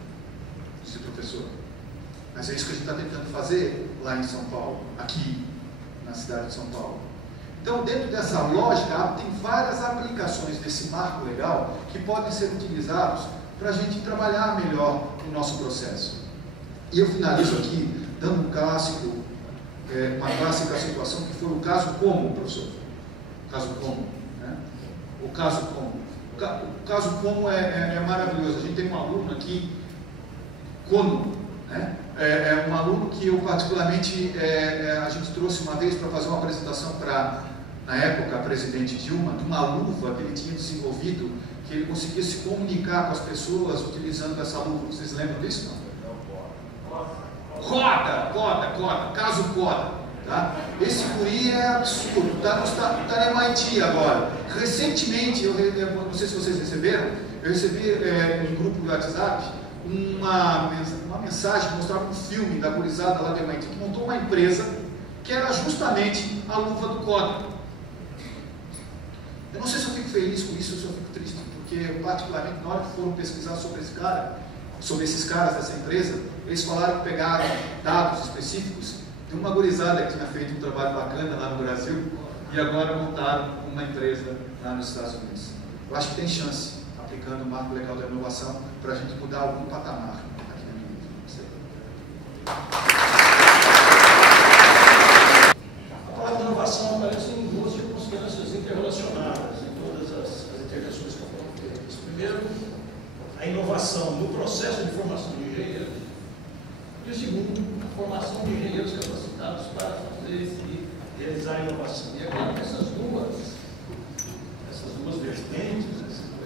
disse o professor. Mas é isso que a gente está tentando fazer lá em São Paulo, aqui na cidade de São Paulo. Então, dentro dessa lógica, tem várias aplicações desse marco legal que podem ser utilizados para a gente trabalhar melhor o nosso processo. E eu finalizo aqui dando um clássico, uma clássica situação que foi o caso como, professor? O caso como, né? O caso como. O caso como é maravilhoso. A gente tem um aluno aqui, Cono, né? É um aluno que eu particularmente, a gente trouxe uma vez para fazer uma apresentação para, na época, a presidente Dilma, de uma luva que ele tinha desenvolvido, que ele conseguia se comunicar com as pessoas utilizando essa luva. Vocês lembram disso? Coda, caso Coda. Tá? Esse guri é absurdo, está na MIT agora. Recentemente, eu não sei se vocês receberam, eu recebi no grupo do WhatsApp uma mensagem que mostrava um filme da gurizada lá do MIT, que montou uma empresa que era justamente a luva do Coda. Eu não sei se eu fico feliz com isso ou se eu fico triste, porque particularmente na hora que foram pesquisar sobre esse cara, sobre esses caras dessa empresa, eles falaram que pegaram dados específicos de uma gurizada que tinha feito um trabalho bacana lá no Brasil e agora montaram uma empresa lá nos Estados Unidos. Eu acho que tem chance, aplicando o marco legal da inovação, para a gente mudar algum patamar aqui na minha vida. A palavra inovação aparece em duas circunstâncias interrelacionadas em todas as intervenções que foram feitas. Primeiro, a inovação no processo de formação de engenheiros. E o segundo, a formação de engenheiros capacitados para fazer e realizar a inovação. E é claro que essas duas vertentes,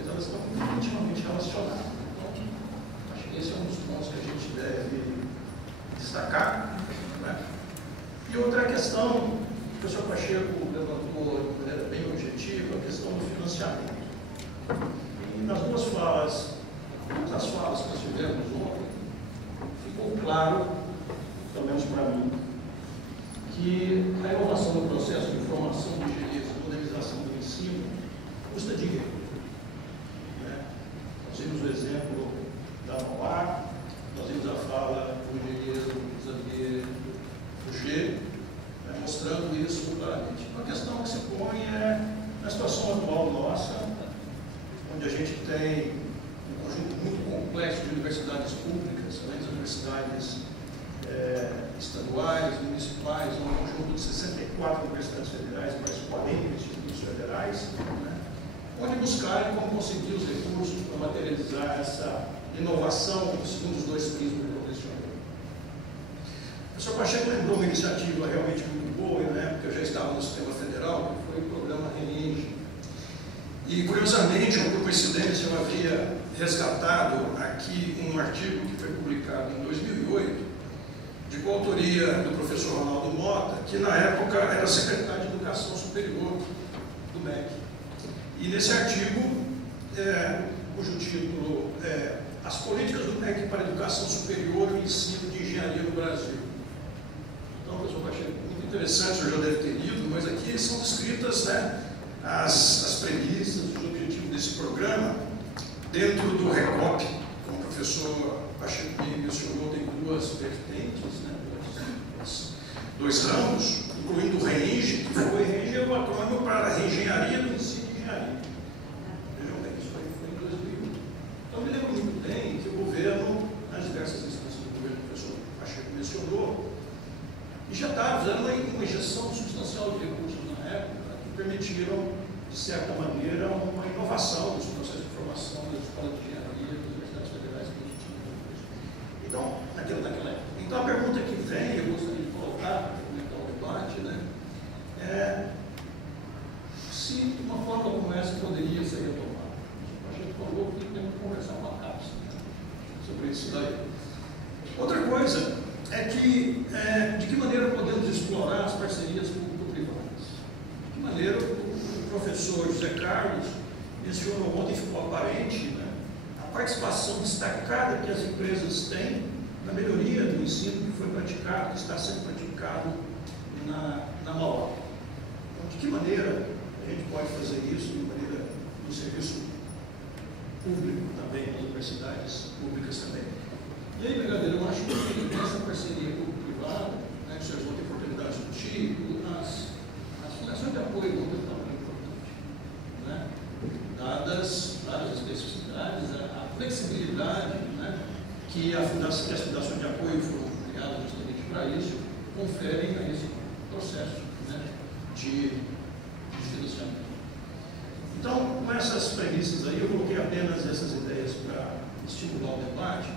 elas estão intimamente relacionadas. Então, acho que esse é um dos pontos que a gente deve destacar. Né? E outra questão, o professor Pacheco levantou de maneira bem objetiva, a questão do financiamento. E nas duas falas, nas falas que nós tivemos ontem, ficou claro, pelo menos para mim, que a inovação no processo de formação de engenheiros e modernização do ensino custa dinheiro. Né? Nós vimos o exemplo da Mauá, nós vimos a fala do engenheiro Xavier Fouché, né, mostrando isso claramente. Uma questão que se põe é na situação atual nossa, onde a gente tem um conjunto muito complexo de universidades públicas, além das universidades estaduais, municipais, um conjunto de 64 universidades federais, mais 40 institutos federais, né, onde buscarem como conseguir os recursos para materializar essa inovação segundo os dois prismas que eu mencionei. O professor Pacheco lembrou uma iniciativa realmente muito boa, na época eu já estava no sistema federal, que foi o programa RENINGE. E, curiosamente, ou por coincidência, eu havia resgatado aqui um artigo que foi publicado em 2008, de coautoria do professor Ronaldo Mota, que na época era secretário de Educação Superior do MEC. E nesse artigo, cujo título é As Políticas do MEC para a Educação Superior e o Ensino de Engenharia no Brasil. Então, professor Pacheco, muito interessante, o senhor já deve ter lido, mas aqui são descritas, né, as premissas, os objetivos desse programa, dentro do RECOP, como o professor Pacheco mencionou, tem duas vertentes, né, dois ramos, incluindo o RENINGE, que foi RENINGE é o acrônimo para Reengenharia do Ensino de Engenharia. Vejam bem, isso foi em 2001. Então, me lembro muito bem que o governo, nas diversas instâncias do governo que o professor Pacheco mencionou, e já estava fazendo uma injeção substancial de recursos na época, que permitiram, de certa maneira, uma inovação dos processos de formação das escolas de engenharia das universidades federais que a gente tinha. Então, naquela época. Então, a pergunta que vem, eu gostaria de colocar, para comentar o debate, né, é se uma forma como essa poderia ser retomada. A gente falou que temos que conversar com a CAPES, né, sobre isso daí. Outra coisa é que, de que maneira podemos explorar as parcerias público-privadas? De que maneira o professor José Carlos mencionou ontem, ficou aparente, né, a participação destacada que as empresas têm na melhoria do ensino que foi praticado, que está sendo praticado na Mauá. Então, de que maneira a gente pode fazer isso, de maneira no serviço público também, nas universidades públicas também. E aí, Brigadeiro, eu acho que essa parceria público-privada, né, que vocês vão ter oportunidade de discutir, as fundações de apoio vão ter um papel importante, né? Dadas as especificidades, a flexibilidade, né, que as fundações de apoio foram criadas justamente para isso, conferem a esse processo, né, de financiamento. Então, com essas premissas aí, eu coloquei apenas essas ideias para estimular o debate.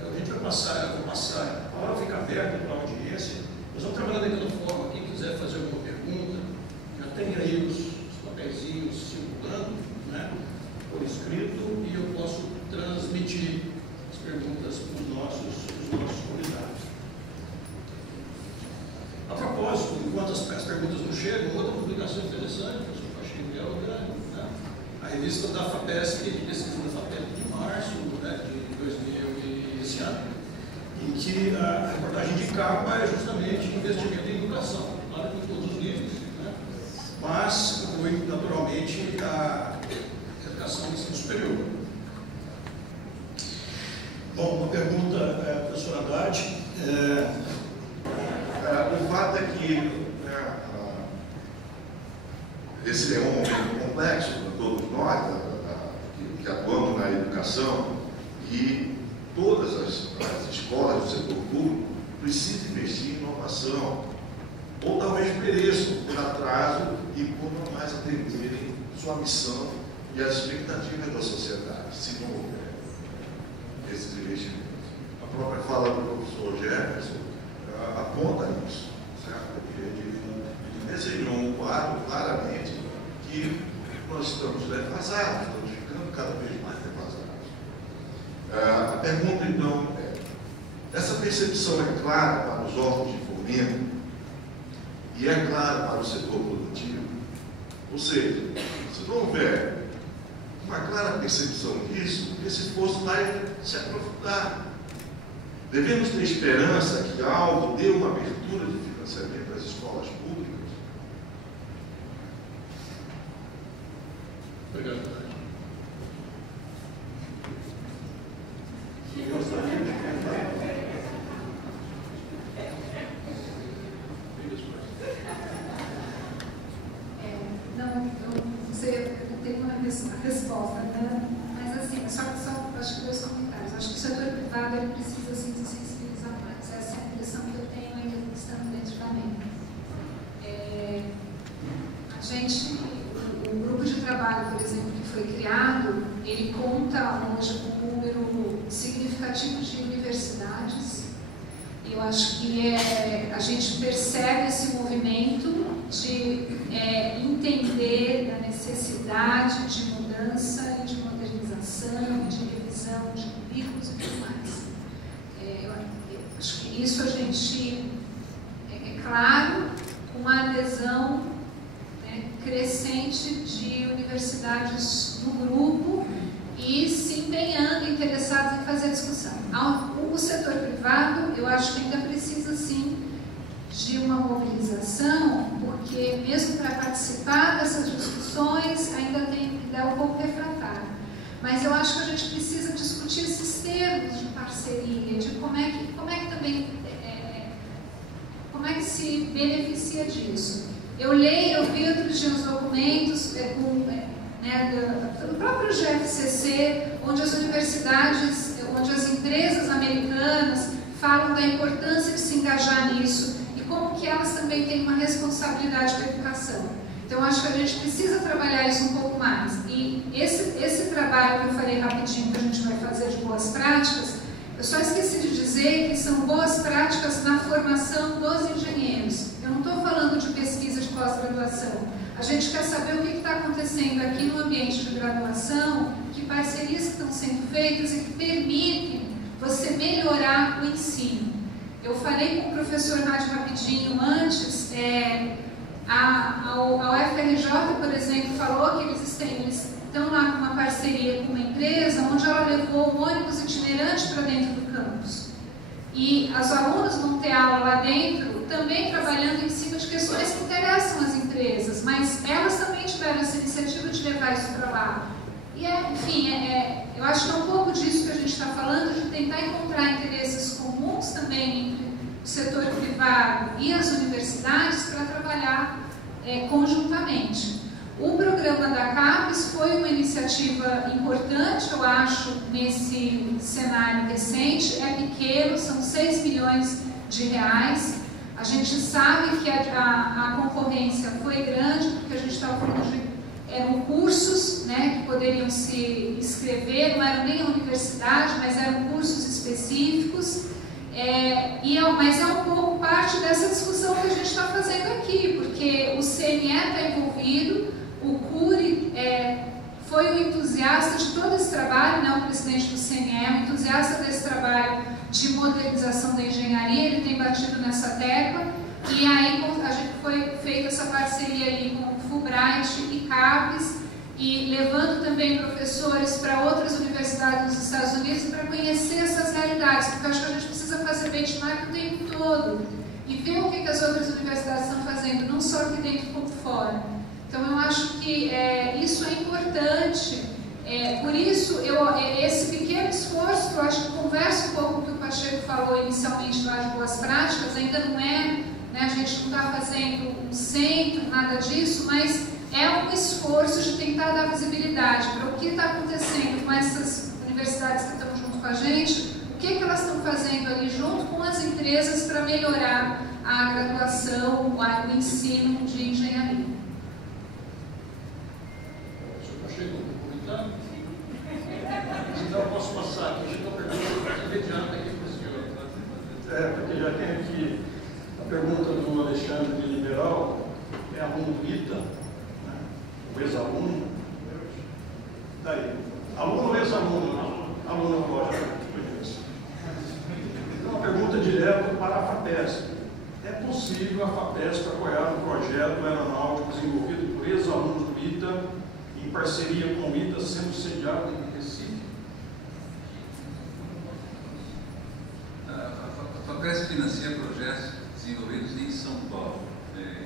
A gente vai passar, a palavra fica aberta para a audiência. Nós vamos trabalhar daquela forma, quem quiser fazer alguma pergunta, já tem aí os papeizinhos circulando, né, por escrito, e eu posso transmitir as perguntas para os nossos convidados. A propósito, enquanto as perguntas não chegam, outra publicação interessante, que eu achei que é né, a revista da FAPESP, de pesquisa da FAPESP de março, né, de 2000 esse ano, em que a reportagem de capa é justamente investimento em educação, claro que em todos os níveis, né, mas inclui naturalmente a educação no ensino superior. Bom, uma pergunta, professora Haddad. O fato é que esse é um momento complexo para todos nós, que atuamos na educação, e todas as escolas do setor público precisam investir em inovação, ou talvez mereçam por atraso e por não mais atenderem sua missão e as expectativas da sociedade, se não houver esses investimentos. A própria fala do professor Jefferson aponta isso, certo? Ele desenhou um quadro claramente que nós estamos defasados, estamos ficando cada vez mais defasados. A pergunta, então, é: essa percepção é clara para os órgãos de fomento e é clara para o setor produtivo? Ou seja, se não houver uma clara percepção disso, esse esforço vai se aprofundar. Devemos ter esperança que algo dê uma abertura de financiamento às escolas públicas? Obrigado. Não sei, eu tenho uma resposta, né? Mas assim, só acho que 2 comentários. Acho que o setor privado ele precisa assim, se sensibilizar mais. Essa é a impressão que eu tenho ainda estando dentro da mente. O grupo de trabalho, por exemplo, que foi criado, ele conta hoje com um número significativo de universidades. Eu acho que a gente percebe esse movimento de entender a necessidade de mudança e de modernização, de revisão de currículos e tudo mais. Eu acho que isso a gente, claro, com uma adesão crescente de universidades no grupo e se empenhando, interessados em fazer a discussão. O setor privado, eu acho que ainda precisa, sim, de uma mobilização, porque mesmo para participar dessas discussões ainda é um pouco refratário. Mas eu acho que a gente precisa discutir esses termos de parceria, de como é que também como é que se beneficia disso. Eu vi outros dias os documentos do próprio GFCC, onde as universidades, onde as empresas americanas falam da importância de se engajar nisso e como que elas também têm uma responsabilidade com a educação. Então, acho que a gente precisa trabalhar isso um pouco mais. E esse trabalho que eu falei rapidinho que a gente vai fazer de boas práticas, eu só esqueci de dizer que são boas práticas na formação dos engenheiros. Eu não estou falando de pesquisa de pós-graduação. A gente quer saber o que está acontecendo aqui no ambiente de graduação, que parcerias que estão sendo feitas e que permitem você melhorar o ensino. Eu falei com o professor Rádio rapidinho antes, a UFRJ, por exemplo, falou que eles estão lá com uma parceria com uma empresa onde ela levou um ônibus itinerante para dentro do campus. E os alunos vão ter aula lá dentro, também trabalhando em cima de questões que interessam as empresas, mas elas também tiveram essa iniciativa de levar isso para lá. E, eu acho que é um pouco disso que a gente está falando, de tentar encontrar interesses comuns também entre o setor privado e as universidades para trabalhar conjuntamente. O programa da CAPES foi uma iniciativa importante, eu acho, nesse cenário recente. É pequeno, são 6 milhões de reais. A gente sabe que a concorrência foi grande, porque a gente estava falando de eram cursos, né, que poderiam se inscrever, não eram nem a universidade, mas eram cursos específicos. Mas é um pouco parte dessa discussão que a gente está fazendo aqui, porque o CNE está envolvido, o CURI foi um entusiasta de todo esse trabalho, né, o presidente do CNE, um entusiasta desse trabalho de modernização da engenharia, ele tem batido nessa tecla, e aí a gente foi feita essa parceria aí com o Fulbright e CAPES, e levando também professores para outras universidades dos Estados Unidos para conhecer essas realidades, porque eu acho que a gente precisa fazer benchmark o tempo todo e ver o que as outras universidades estão fazendo, não só aqui dentro como fora. Então eu acho que isso é importante, por isso esse pequeno esforço, que eu acho que conversa um pouco com o que o Pacheco falou inicialmente lá de boas práticas, ainda não né, a gente não está fazendo um centro, nada disso, mas é um esforço de tentar dar visibilidade para o que está acontecendo com essas universidades que estão junto com a gente, o que elas estão fazendo ali junto com as empresas para melhorar a graduação, o ensino de engenharia. Então eu posso passar aqui, uma pergunta imediata aqui para o senhor. Porque já tem aqui a pergunta do Alexandre de Liberal, é aluno do ITA, né? O ex-aluno. Daí, aluno ou ex-aluno? Aluno agora. Então, uma pergunta direta para a FAPESP. É possível a FAPESP apoiar um projeto aeronáutico desenvolvido por ex-alunos do ITA, em parceria com o ITA, sendo sediado em Recife? A FAPESP financia projetos desenvolvidos em São Paulo,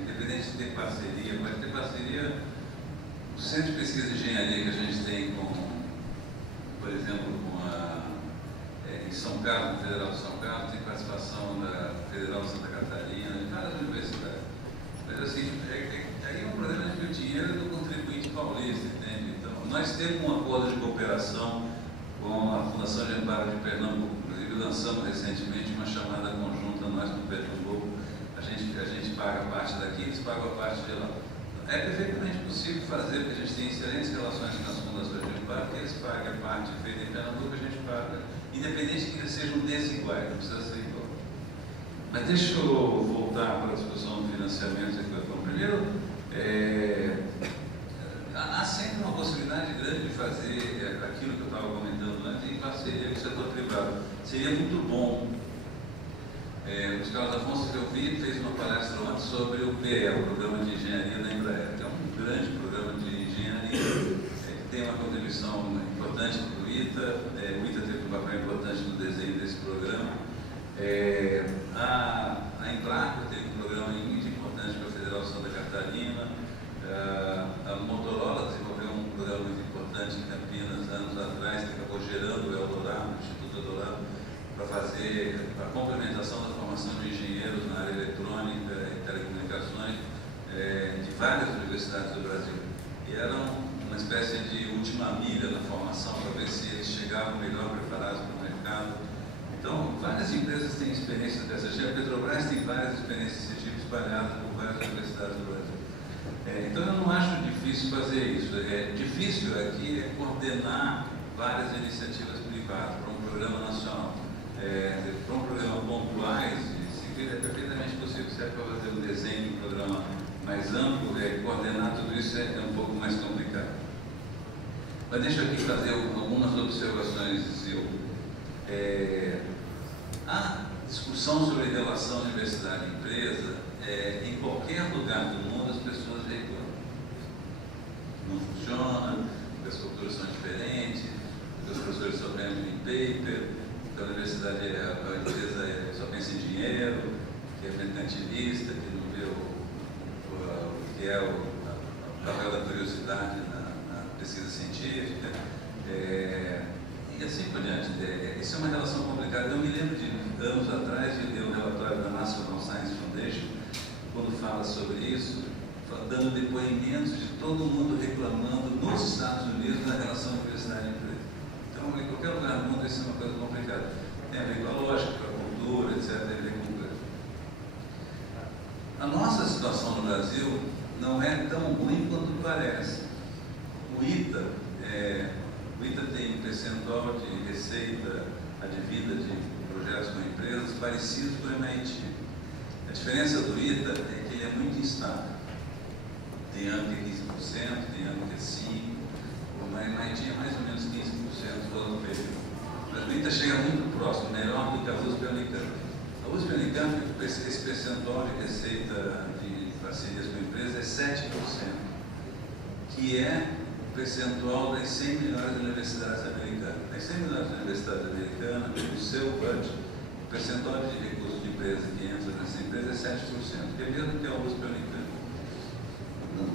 independente de ter parceria, mas ter parceria, o Centro de Pesquisa de Engenharia que a gente tem com, por exemplo, em São Carlos, Federal de São Carlos, tem participação da Federal de Santa Catarina, de várias universidades. Mas assim, aí é um problema de que o dinheiro é do contribuinte paulista, entende? Então, nós temos um acordo de cooperação com a Fundação de Amparo de Pernambuco. Inclusive, lançamos recentemente uma chamada conjunta, nós no Pernambuco. A gente paga parte daqui, eles pagam a parte de lá. É perfeitamente possível fazer, porque a gente tem excelentes relações com as fundações de amparo, que eles pagam a parte feita em Pernambuco, a gente paga, independente que eles sejam desiguais, não precisa ser igual. Mas deixa eu voltar para a discussão do financiamento. Então, primeiro, há sempre uma possibilidade grande de fazer aquilo que eu estava comentando antes em parceria com o setor privado. Seria muito bom. O Carlos Afonso, que eu vi, fez uma palestra ontem sobre o PE, o Programa de Engenharia da Embraer, que é um grande programa de engenharia, que tem uma contribuição importante para o ITA. O ITA teve um papel importante no desenho desse programa. A Embraer teve um programa muito importante para a Federal de Santa Catarina. A Motorola desenvolveu um programa muito importante em Campinas anos atrás, que acabou gerando o Eldorado, o Instituto Eldorado, para fazer a complementação da formação de engenheiros na área eletrônica e telecomunicações de várias universidades do Brasil. E era uma espécie de última milha na formação para ver se eles chegavam melhor preparados para o mercado. Então, várias empresas têm experiências dessa tipo. A Petrobras tem várias experiências desse tipo espalhadas por várias universidades do Brasil. Então, eu não acho difícil fazer isso. Difícil aqui é coordenar várias iniciativas privadas para um programa nacional. Para um programa pontuais, é perfeitamente possível. Se é para fazer um desenho de um programa mais amplo, coordenar tudo isso é um pouco mais complicado. Mas deixa eu aqui fazer algumas observações. A discussão sobre relação universidade e empresa, em qualquer lugar do mundo as pessoas reclamam. Não funciona, o mercantilista, que não vê o que é o papel da curiosidade na pesquisa científica, e assim por diante. Isso é uma relação complicada. Eu me lembro de anos atrás de ler um relatório da National Science Foundation, quando fala sobre isso, dando depoimentos de todo mundo reclamando nos Estados Unidos da relação universidade e empresa. Então, em qualquer lugar do mundo, isso é uma coisa complicada. Tem a ver com a lógica, com a cultura, etc. Tem a ver com o... A nossa situação no Brasil não é tão ruim quanto parece. O ITA tem um percentual de receita advinda de projetos com empresas parecidos com o MIT. A diferença do ITA é que ele é muito instável. Tem ano que é 15%, tem ano que é 5%, o MIT é mais ou menos 15% todo o período. Mas o ITA chega muito próximo, melhor do que a USP e a Unicamp. A USP e a Unicamp, esse percentual de receita de parcerias com empresas é 7%, que é o percentual das 100 melhores universidades americanas. As 100 melhores universidades americanas, o seu budget, o percentual de recursos de empresa que entra nessa empresa é 7%, que é mesmo que a USP e a Unicamp.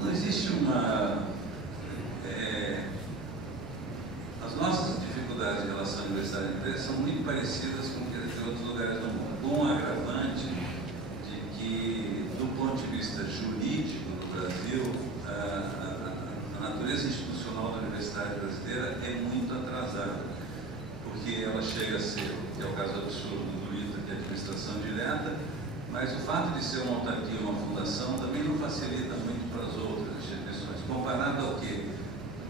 Não existe uma... as nossas dificuldades em relação à universidade e empresa são muito parecidas com as de outros lugares do mundo, com o agravante de que, do ponto de vista jurídico no Brasil, a natureza institucional da universidade brasileira é muito atrasada, porque ela chega a ser, que é o caso absurdo do ITA, que é a administração direta, mas o fato de ser uma autarquia ou uma fundação também não facilita muito para as outras instituições. Comparado ao que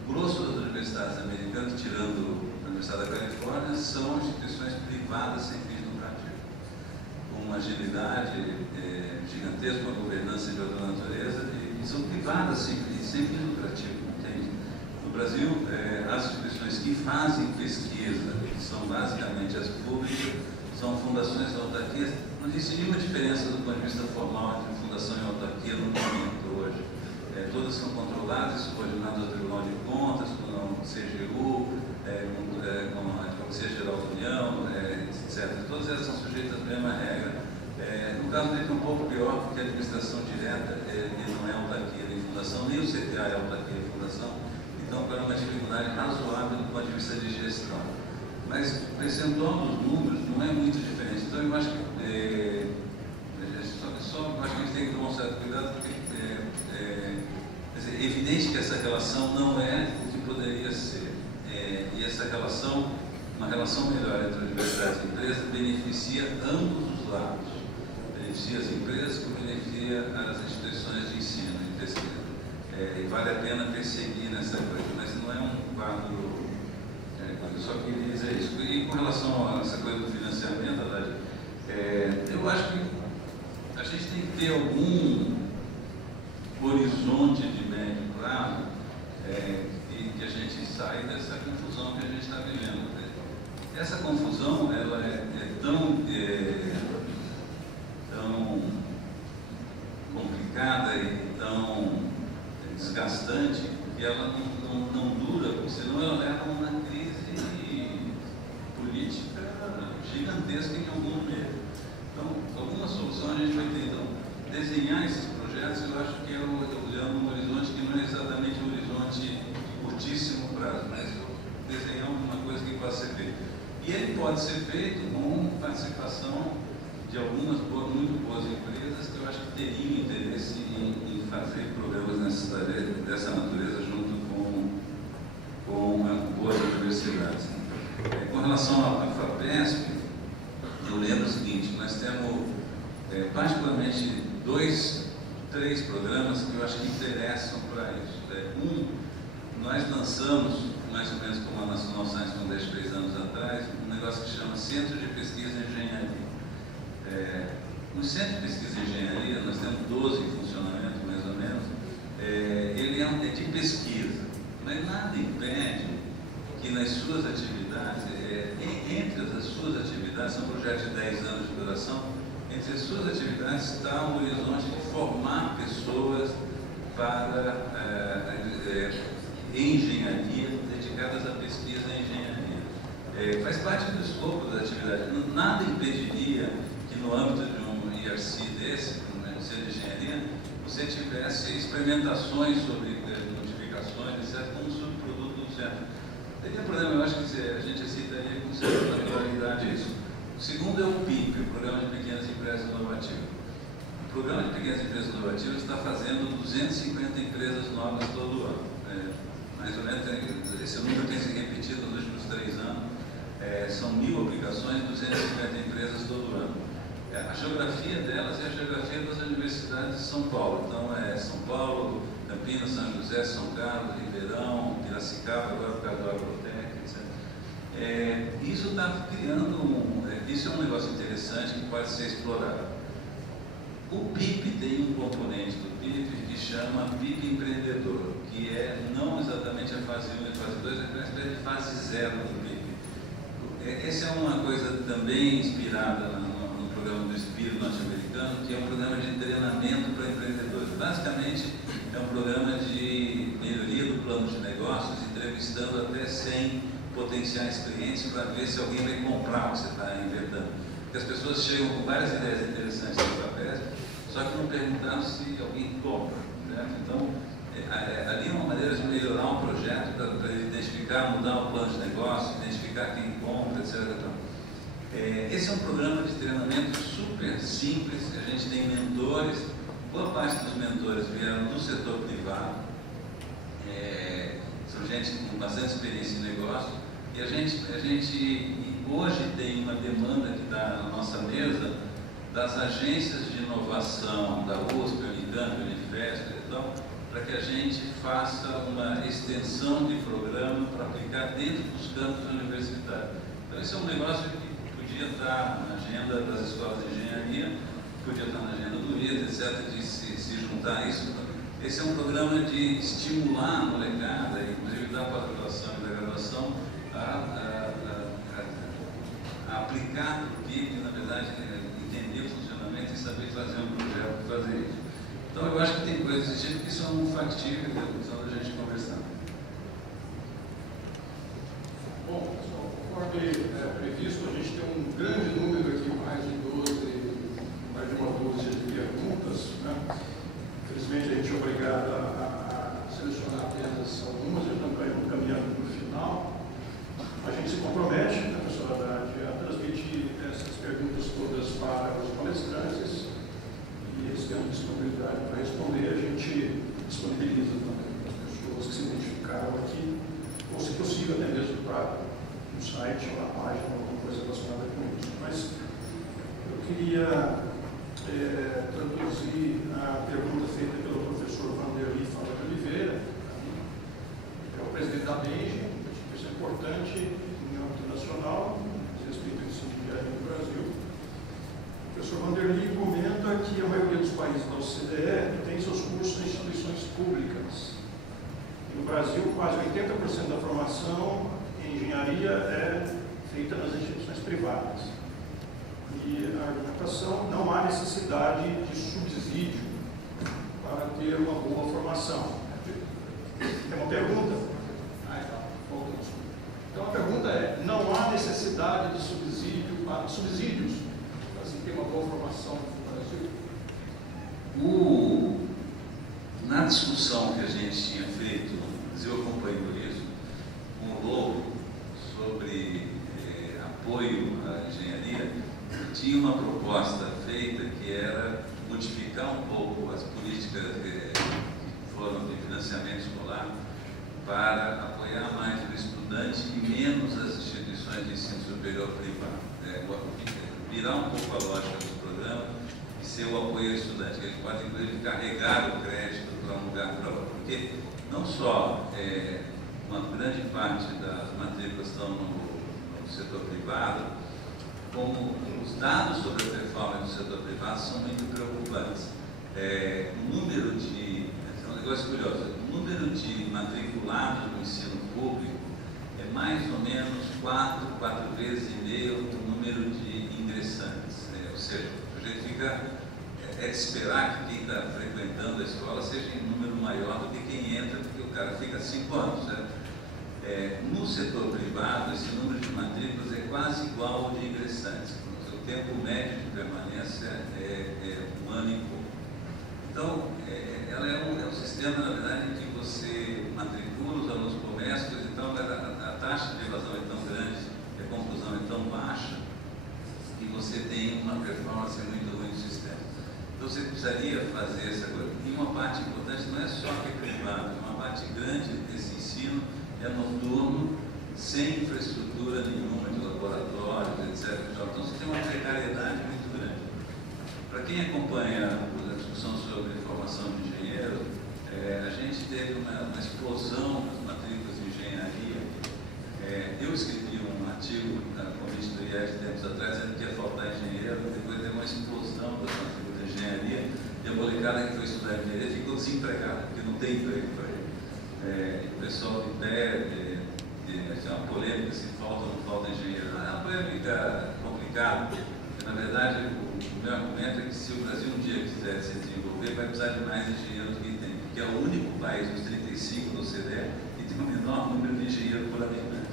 o grosso das universidades americanas, tirando a Universidade da Califórnia, são instituições privadas sem fins lucrativos, com uma agilidade gigantesca, uma governança de outra natureza, e são privadas sem fins lucrativos. Entende? No Brasil, as instituições que fazem pesquisa, que são basicamente as públicas, são fundações e autarquias. Não existe nenhuma diferença do ponto de vista formal entre fundação e autarquia no momento hoje. Todas são controladas, subordinadas ao Tribunal de Contas, com o CGU, com a Advocacia Geral da União, etc. Todas elas são sujeitas à mesma regra. No caso dele é um pouco pior, porque a administração direta não é autarquia nem fundação, nem o CTA é autarquia e fundação. Então, para uma dificuldade razoável do ponto de vista de gestão. Mas o percentual dos números não é muito diferente. Então, eu acho que acho que a gente tem que tomar um certo cuidado, porque é evidente que essa relação não é o que poderia ser. E essa relação, uma relação melhor entre universidades e empresas, beneficia ambos os lados. Beneficia as empresas como beneficia as instituições de ensino e pesquisa. E vale a pena perseguir nessa coisa, mas não é um quadro. Eu só queria dizer isso. E com relação a essa coisa do financiamento, eu acho que a gente tem que ter algum horizonte de médio prazo e que a gente saia dessa confusão que a gente está vivendo. Essa confusão ela é tão complicada e tão desgastante que ela não dura, porque senão ela leva a uma crise política gigantesca em algum momento. Então, alguma solução a gente vai ter. Então, desenhar esses projetos, eu acho que é olhando um horizonte que não é exatamente um horizonte curtíssimo prazo, mas desenhar alguma coisa que possa ser feita. E ele pode ser feito com participação de algumas muito boas empresas que eu acho que teriam interesse em fazer programas dessa natureza junto com boas universidades. Com relação à FAPESP, eu lembro o seguinte: nós temos particularmente 3 programas que eu acho que interessam para isso. Nós lançamos, mais ou menos como a National Science Foundation 3 anos atrás, um negócio que chama Centro de Pesquisa em Engenharia. No Centro de Pesquisa em Engenharia, nós temos 12 em funcionamento, mais ou menos. Ele é de pesquisa, mas nada impede que nas suas atividades, entre as suas atividades, são projetos de 10 anos de duração, entre as suas atividades está um horizonte de formar pessoas para engenharia, dedicadas à pesquisa em engenharia. Faz parte do escopo da atividade. Nada impediria que no âmbito de um GRC desse, no Centro de Engenharia, você tivesse experimentações sobre notificações, etc., como subproduto do centro. Teria problema, eu acho que a gente aceitaria com certa naturalidade isso. O segundo é o PIP, o Programa de Pequenas Empresas Inovativas. O Programa de Pequenas Empresas Inovativas está fazendo 250 empresas novas todo ano. Mais ou menos, esse número tem se repetido nos últimos 3 anos. São 1000 aplicações, 250 empresas todo ano. A geografia delas é a geografia das universidades de São Paulo. Então, São Paulo, Campinas, São José, São Carlos, Ribeirão, Piracicaba, agora por causa do Agrotec, etc. Isso está criando isso é um negócio interessante que pode ser explorado. O PIP tem um componente do PIP que chama PIP empreendedor, que não exatamente a fase 1 e a fase 2, é uma espécie de fase 0 do PIP. Essa é uma coisa também inspirada no programa do Espírito norte-americano, que é um programa de treinamento para empreendedores. Basicamente, é um programa de melhoria do plano de negócios, entrevistando até 100 potenciais clientes para ver se alguém vai comprar o que você está inventando. Porque as pessoas chegam com várias ideias interessantes no papel, só que não perguntaram se alguém compra. Certo? Então, ali é uma maneira de melhorar um projeto para identificar, mudar o plano de negócio, identificar quem compra, etc. Esse é um programa de treinamento super simples. A gente tem mentores, boa parte dos mentores vieram do setor privado, são gente com bastante experiência em negócio, e a gente hoje tem uma demanda que está na nossa mesa das agências de inovação da USP, Unicamp, Unifesp e tal, para que a gente faça uma extensão de programa para aplicar dentro dos campos universitários. Então, esse é um negócio que podia estar na agenda das escolas de engenharia, podia estar na agenda do IET, etc., de se juntar a isso. Esse é um programa de estimular a molecada, inclusive da pós-graduação e da graduação, a aplicar o PIP, na verdade, entender o funcionamento e saber fazer um projeto para fazer isso. Então, eu acho que tem coisas desse tipo que são factíveis, só da gente conversar. Bom, pessoal, conforme previsto, a gente tem um grande número aqui, mais de uma dúzia de perguntas, né? Infelizmente, a gente é obrigado a selecionar apenas algumas, já estamos caminhando para o final. A gente se compromete, né, professora Haddad, a transmitir essas perguntas todas para os palestrantes, e eles têm disponibilidade para responder, a gente disponibiliza também para as pessoas que se identificaram aqui, ou se possível até mesmo para um site ou na página, alguma coisa relacionada com isso. Mas eu queria traduzir a pergunta feita pelo professor Vanderlei Fala de Oliveira, que é o presidente da BENGE. Isso é importante em âmbito nacional, diz respeito ao ensino de engenharia no Brasil. O professor Vanderlei comenta que a maioria dos países da OCDE tem seus cursos em instituições públicas. E no Brasil, quase 80% da formação em engenharia é feita nas instituições privadas. E a argumentação, não há necessidade de subsídio para ter uma boa formação. Tem uma pergunta? Então a pergunta é, não há necessidade de subsídios para se ter uma boa formação no Brasil? Na discussão que a gente tinha feito, eu acompanhei por isso, com o Lobo, sobre apoio à engenharia, tinha uma proposta feita que era modificar um pouco as políticas que foram de financiamento escolar para apoiar mais o estudante e menos as instituições de ensino superior privado. Virar um pouco a lógica do programa e ser o apoio ao estudante, que ele pode inclusive carregar o crédito para um lugar para outro. Porque não só uma grande parte das matrículas estão no setor privado, como os dados sobre a performance do setor privado são muito preocupantes. O número de, é um negócio curioso, o número de matriculados no ensino público é mais ou menos 4 vezes e meio o número de ingressantes. Ou seja, a gente fica, de esperar que quem está frequentando a escola seja em número maior do que quem entra, porque o cara fica 5 anos, certo? No setor privado, esse número de matrículas é quase igual ao de ingressantes. tempo médio de permanência é 1 ano e pouco. Então, ela é um sistema, na verdade, em que você matricula os alunos comércios, então a taxa de evasão é tão grande, a conclusão é tão baixa, que você tem uma performance muito ruim do sistema. Então, você precisaria fazer essa coisa. E uma parte importante não é só que é privado, uma parte grande desse ensino é noturno, sem infraestrutura nenhuma de laboratórios, etc. Então, você tem uma precariedade muito grande. Para quem acompanha a discussão sobre formação de engenheiro, a gente teve uma explosão das matrículas de engenharia. Eu escrevi um artigo na convite do IES tempos atrás, dizendo que ia faltar engenheiro, depois deu uma explosão das matrículas de engenharia, e a molecada que foi estudar engenharia ficou desempregada, porque não tem emprego para ele. O pessoal de pé, é uma polêmica se falta ou não falta engenheiro. É uma polêmica complicada, porque na verdade o meu argumento é que se o Brasil um dia quiser se desenvolver, vai precisar de mais engenheiros do que tem, porque é o único país dos 35 do OCDE que tem o menor número de engenheiros por habitante.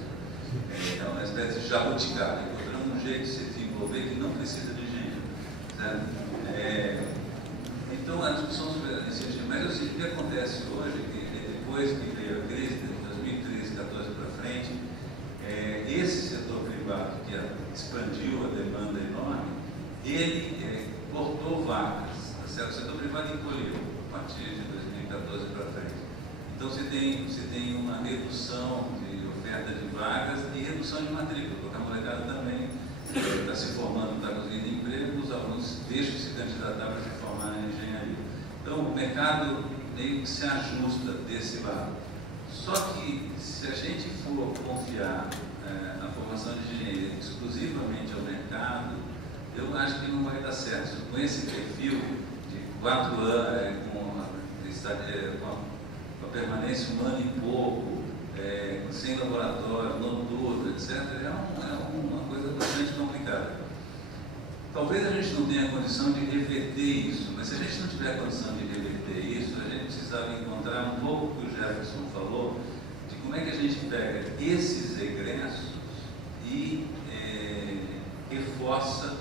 É uma espécie de jabuticaba, encontrando um jeito de se desenvolver que não precisa de engenheiro. Então a discussão sobre a iniciativa, mas eu sei o que acontece hoje, que depois que veio a crise de 2013, 2014 para frente, esse setor privado que expandiu a demanda enorme, ele cortou vagas. O setor privado encolheu a partir de 2014 para frente. Então você tem uma redução de oferta de vagas e redução de matrícula, porque a molecada também está se formando, está conseguindo emprego, os alunos deixam de se candidatar para se formar em engenharia. Então o mercado meio que se ajusta desse lado. Só que se a gente for confiar na formação de engenharia exclusivamente ao mercado, eu acho que não vai dar certo. Com esse perfil de 4 anos, com a permanência 1 ano e pouco, sem laboratório, noturno, etc., é uma coisa bastante complicada. Talvez a gente não tenha condição de reverter isso, mas se a gente não tiver condição de reverter isso, a gente precisava encontrar um pouco o que o Jefferson falou, de como é que a gente pega esses egressos e reforça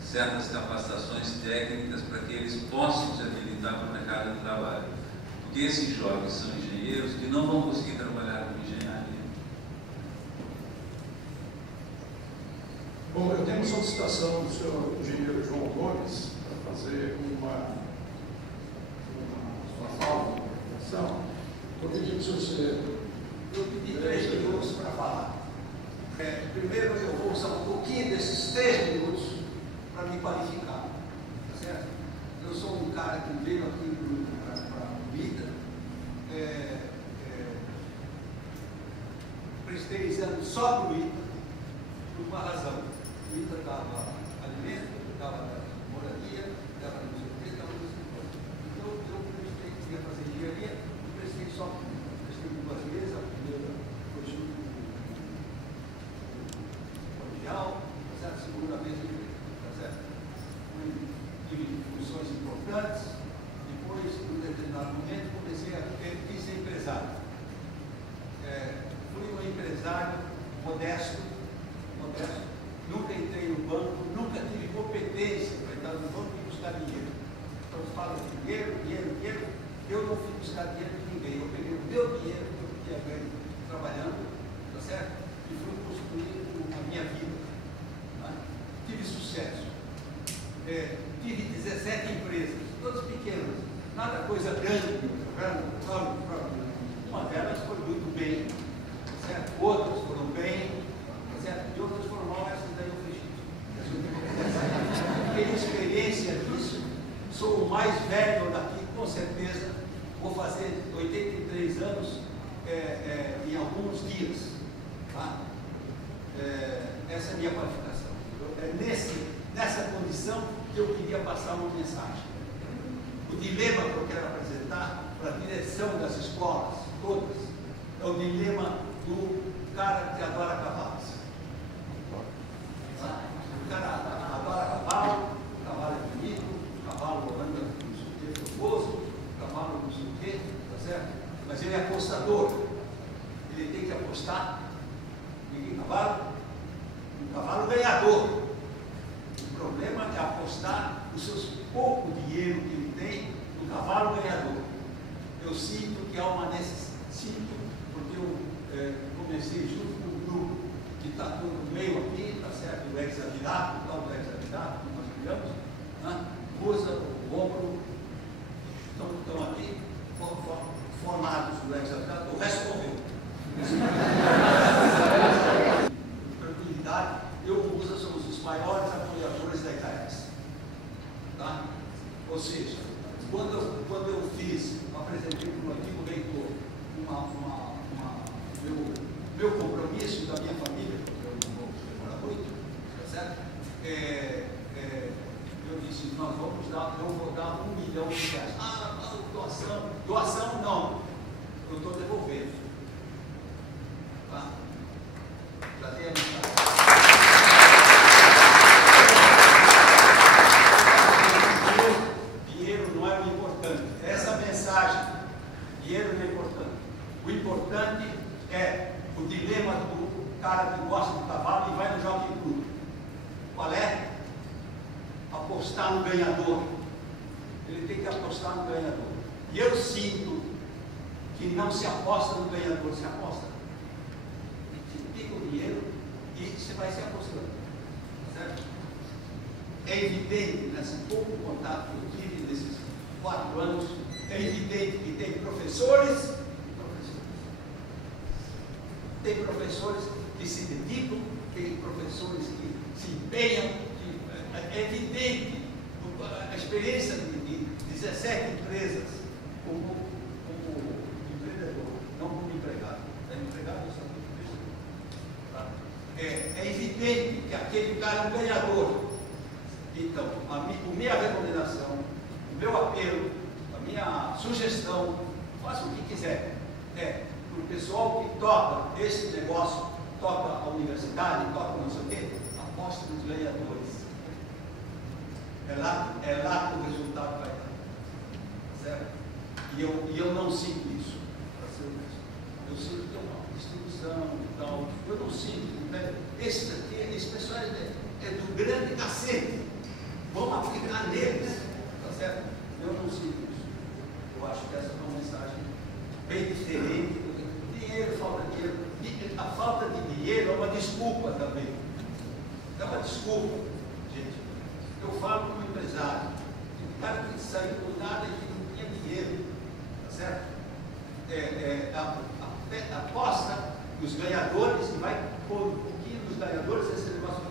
certas capacitações técnicas para que eles possam se habilitar para o mercado de trabalho. Porque esses jovens são engenheiros que não vão conseguir trabalhar com engenharia. Bom, eu tenho uma solicitação do senhor engenheiro João Gomes para fazer uma fala, uma apresentação. Estou pedindo para o senhor. Eu pedi 3 minutos para falar. Primeiro eu vou usar um pouquinho desses 3 minutos para me qualificar. Tá certo? Eu sou um cara que veio aqui para a vida. Prestei exame só para o ITA, por uma razão. O ITA dava alimento, dava moradia, dava não sei o que, dava não sei o que. Então eu prestei, queria fazer engenharia, e prestei só, prestei 2 vezes, a primeira foi junto com o colegial, tá certo? A segunda vez tá certo? Tive funções importantes, depois, em um determinado momento, comecei a quis ser empresário. Fui um empresário modesto, nunca entrei no banco, nunca tive competência para entrar no banco e buscar dinheiro. Então, fala de dinheiro, eu não fui buscar dinheiro de ninguém, eu peguei o meu dinheiro que eu tinha ganho trabalhando, tá certo? E fui construir a minha vida. Tá? Tive sucesso. Tive 17 empresas, todas pequenas, nada coisa grande, uma delas foi muito bem, tá certo? Outras foram bem, tá certo? E outras foram mal, essas daí eu fiz. Tenho experiência disso, sou o mais velho daqui, com certeza, vou fazer 83 anos em alguns dias. Tá? Essa é a minha qualificação. Nessa condição que eu queria passar uma mensagem. O dilema que eu quero apresentar para a direção das escolas, todas, é o dilema do cara que adora cavalos. O cara adora cavalo, o cavalo é bonito, o cavalo anda não sei o que, famoso, o cavalo não sei o que, tá certo? Mas ele é apostador. Ele tem que apostar em cavalo, um cavalo ganhador. problema é apostar o seu pouco dinheiro que ele tem no cavalo ganhador. Eu sinto que há uma necessidade, porque eu comecei junto com um grupo que está no meio aqui, está certo? O ex-avidato, o tal do ex-avidato, que nós criamos, né? Usa o ombro, estão aqui formados do ex-avidato, o resto morreu. Tranquilidade, eu uso, somos os maiores apoiadores da ICAES. Tá? Ou seja, quando eu apresentei para o antigo reitor meu compromisso da minha família, porque eu não vou demorar muito, tá certo? Eu disse, eu vou dar R$1 milhão. Doação não, eu estou devolvendo. Tá? Já tem a mensagem. Dinheiro não é o importante. Essa mensagem, dinheiro não é importante. O importante é o dilema do cara que gosta do cavalo e vai no Jockey Club. Qual é? Apostar no ganhador. Ele tem que apostar no ganhador. E eu sinto que não se aposta no ganhador, se aposta. Você pega o dinheiro e você vai se apostando. Certo? É evidente, nesse pouco contato que eu tive nesses 4 anos, é evidente que tem professores tem professores que se dedicam, tem professores que se empenham. É evidente a experiência de 17 empresas como empreendedor, não como empregado. Empregado eu sou empresa. Tá? É evidente que aquele cara é um ganhador. Então, a minha recomendação, o meu apelo, a minha sugestão, faça o que quiser, para o pessoal que toca esse negócio, toca a universidade, toca não sei o quê, aposta nos ganhadores. É lá que o resultado vai dar. Certo? E eu não sinto isso, para ser honesto. Eu sinto que é uma distribuição e tal. Eu não sinto. Né? Esse pessoal é do grande cacete. Vamos aplicar neles. Tá certo? Eu não sinto isso. Eu acho que essa é uma mensagem bem diferente. Dinheiro, falta de dinheiro. A falta de dinheiro é uma desculpa também. É uma desculpa, gente. Eu falo como empresário. O cara que saiu do nada e que não tinha dinheiro. Tá certo? Aposta nos ganhadores e vai pôr um pouquinho dos ganhadores esse negócio.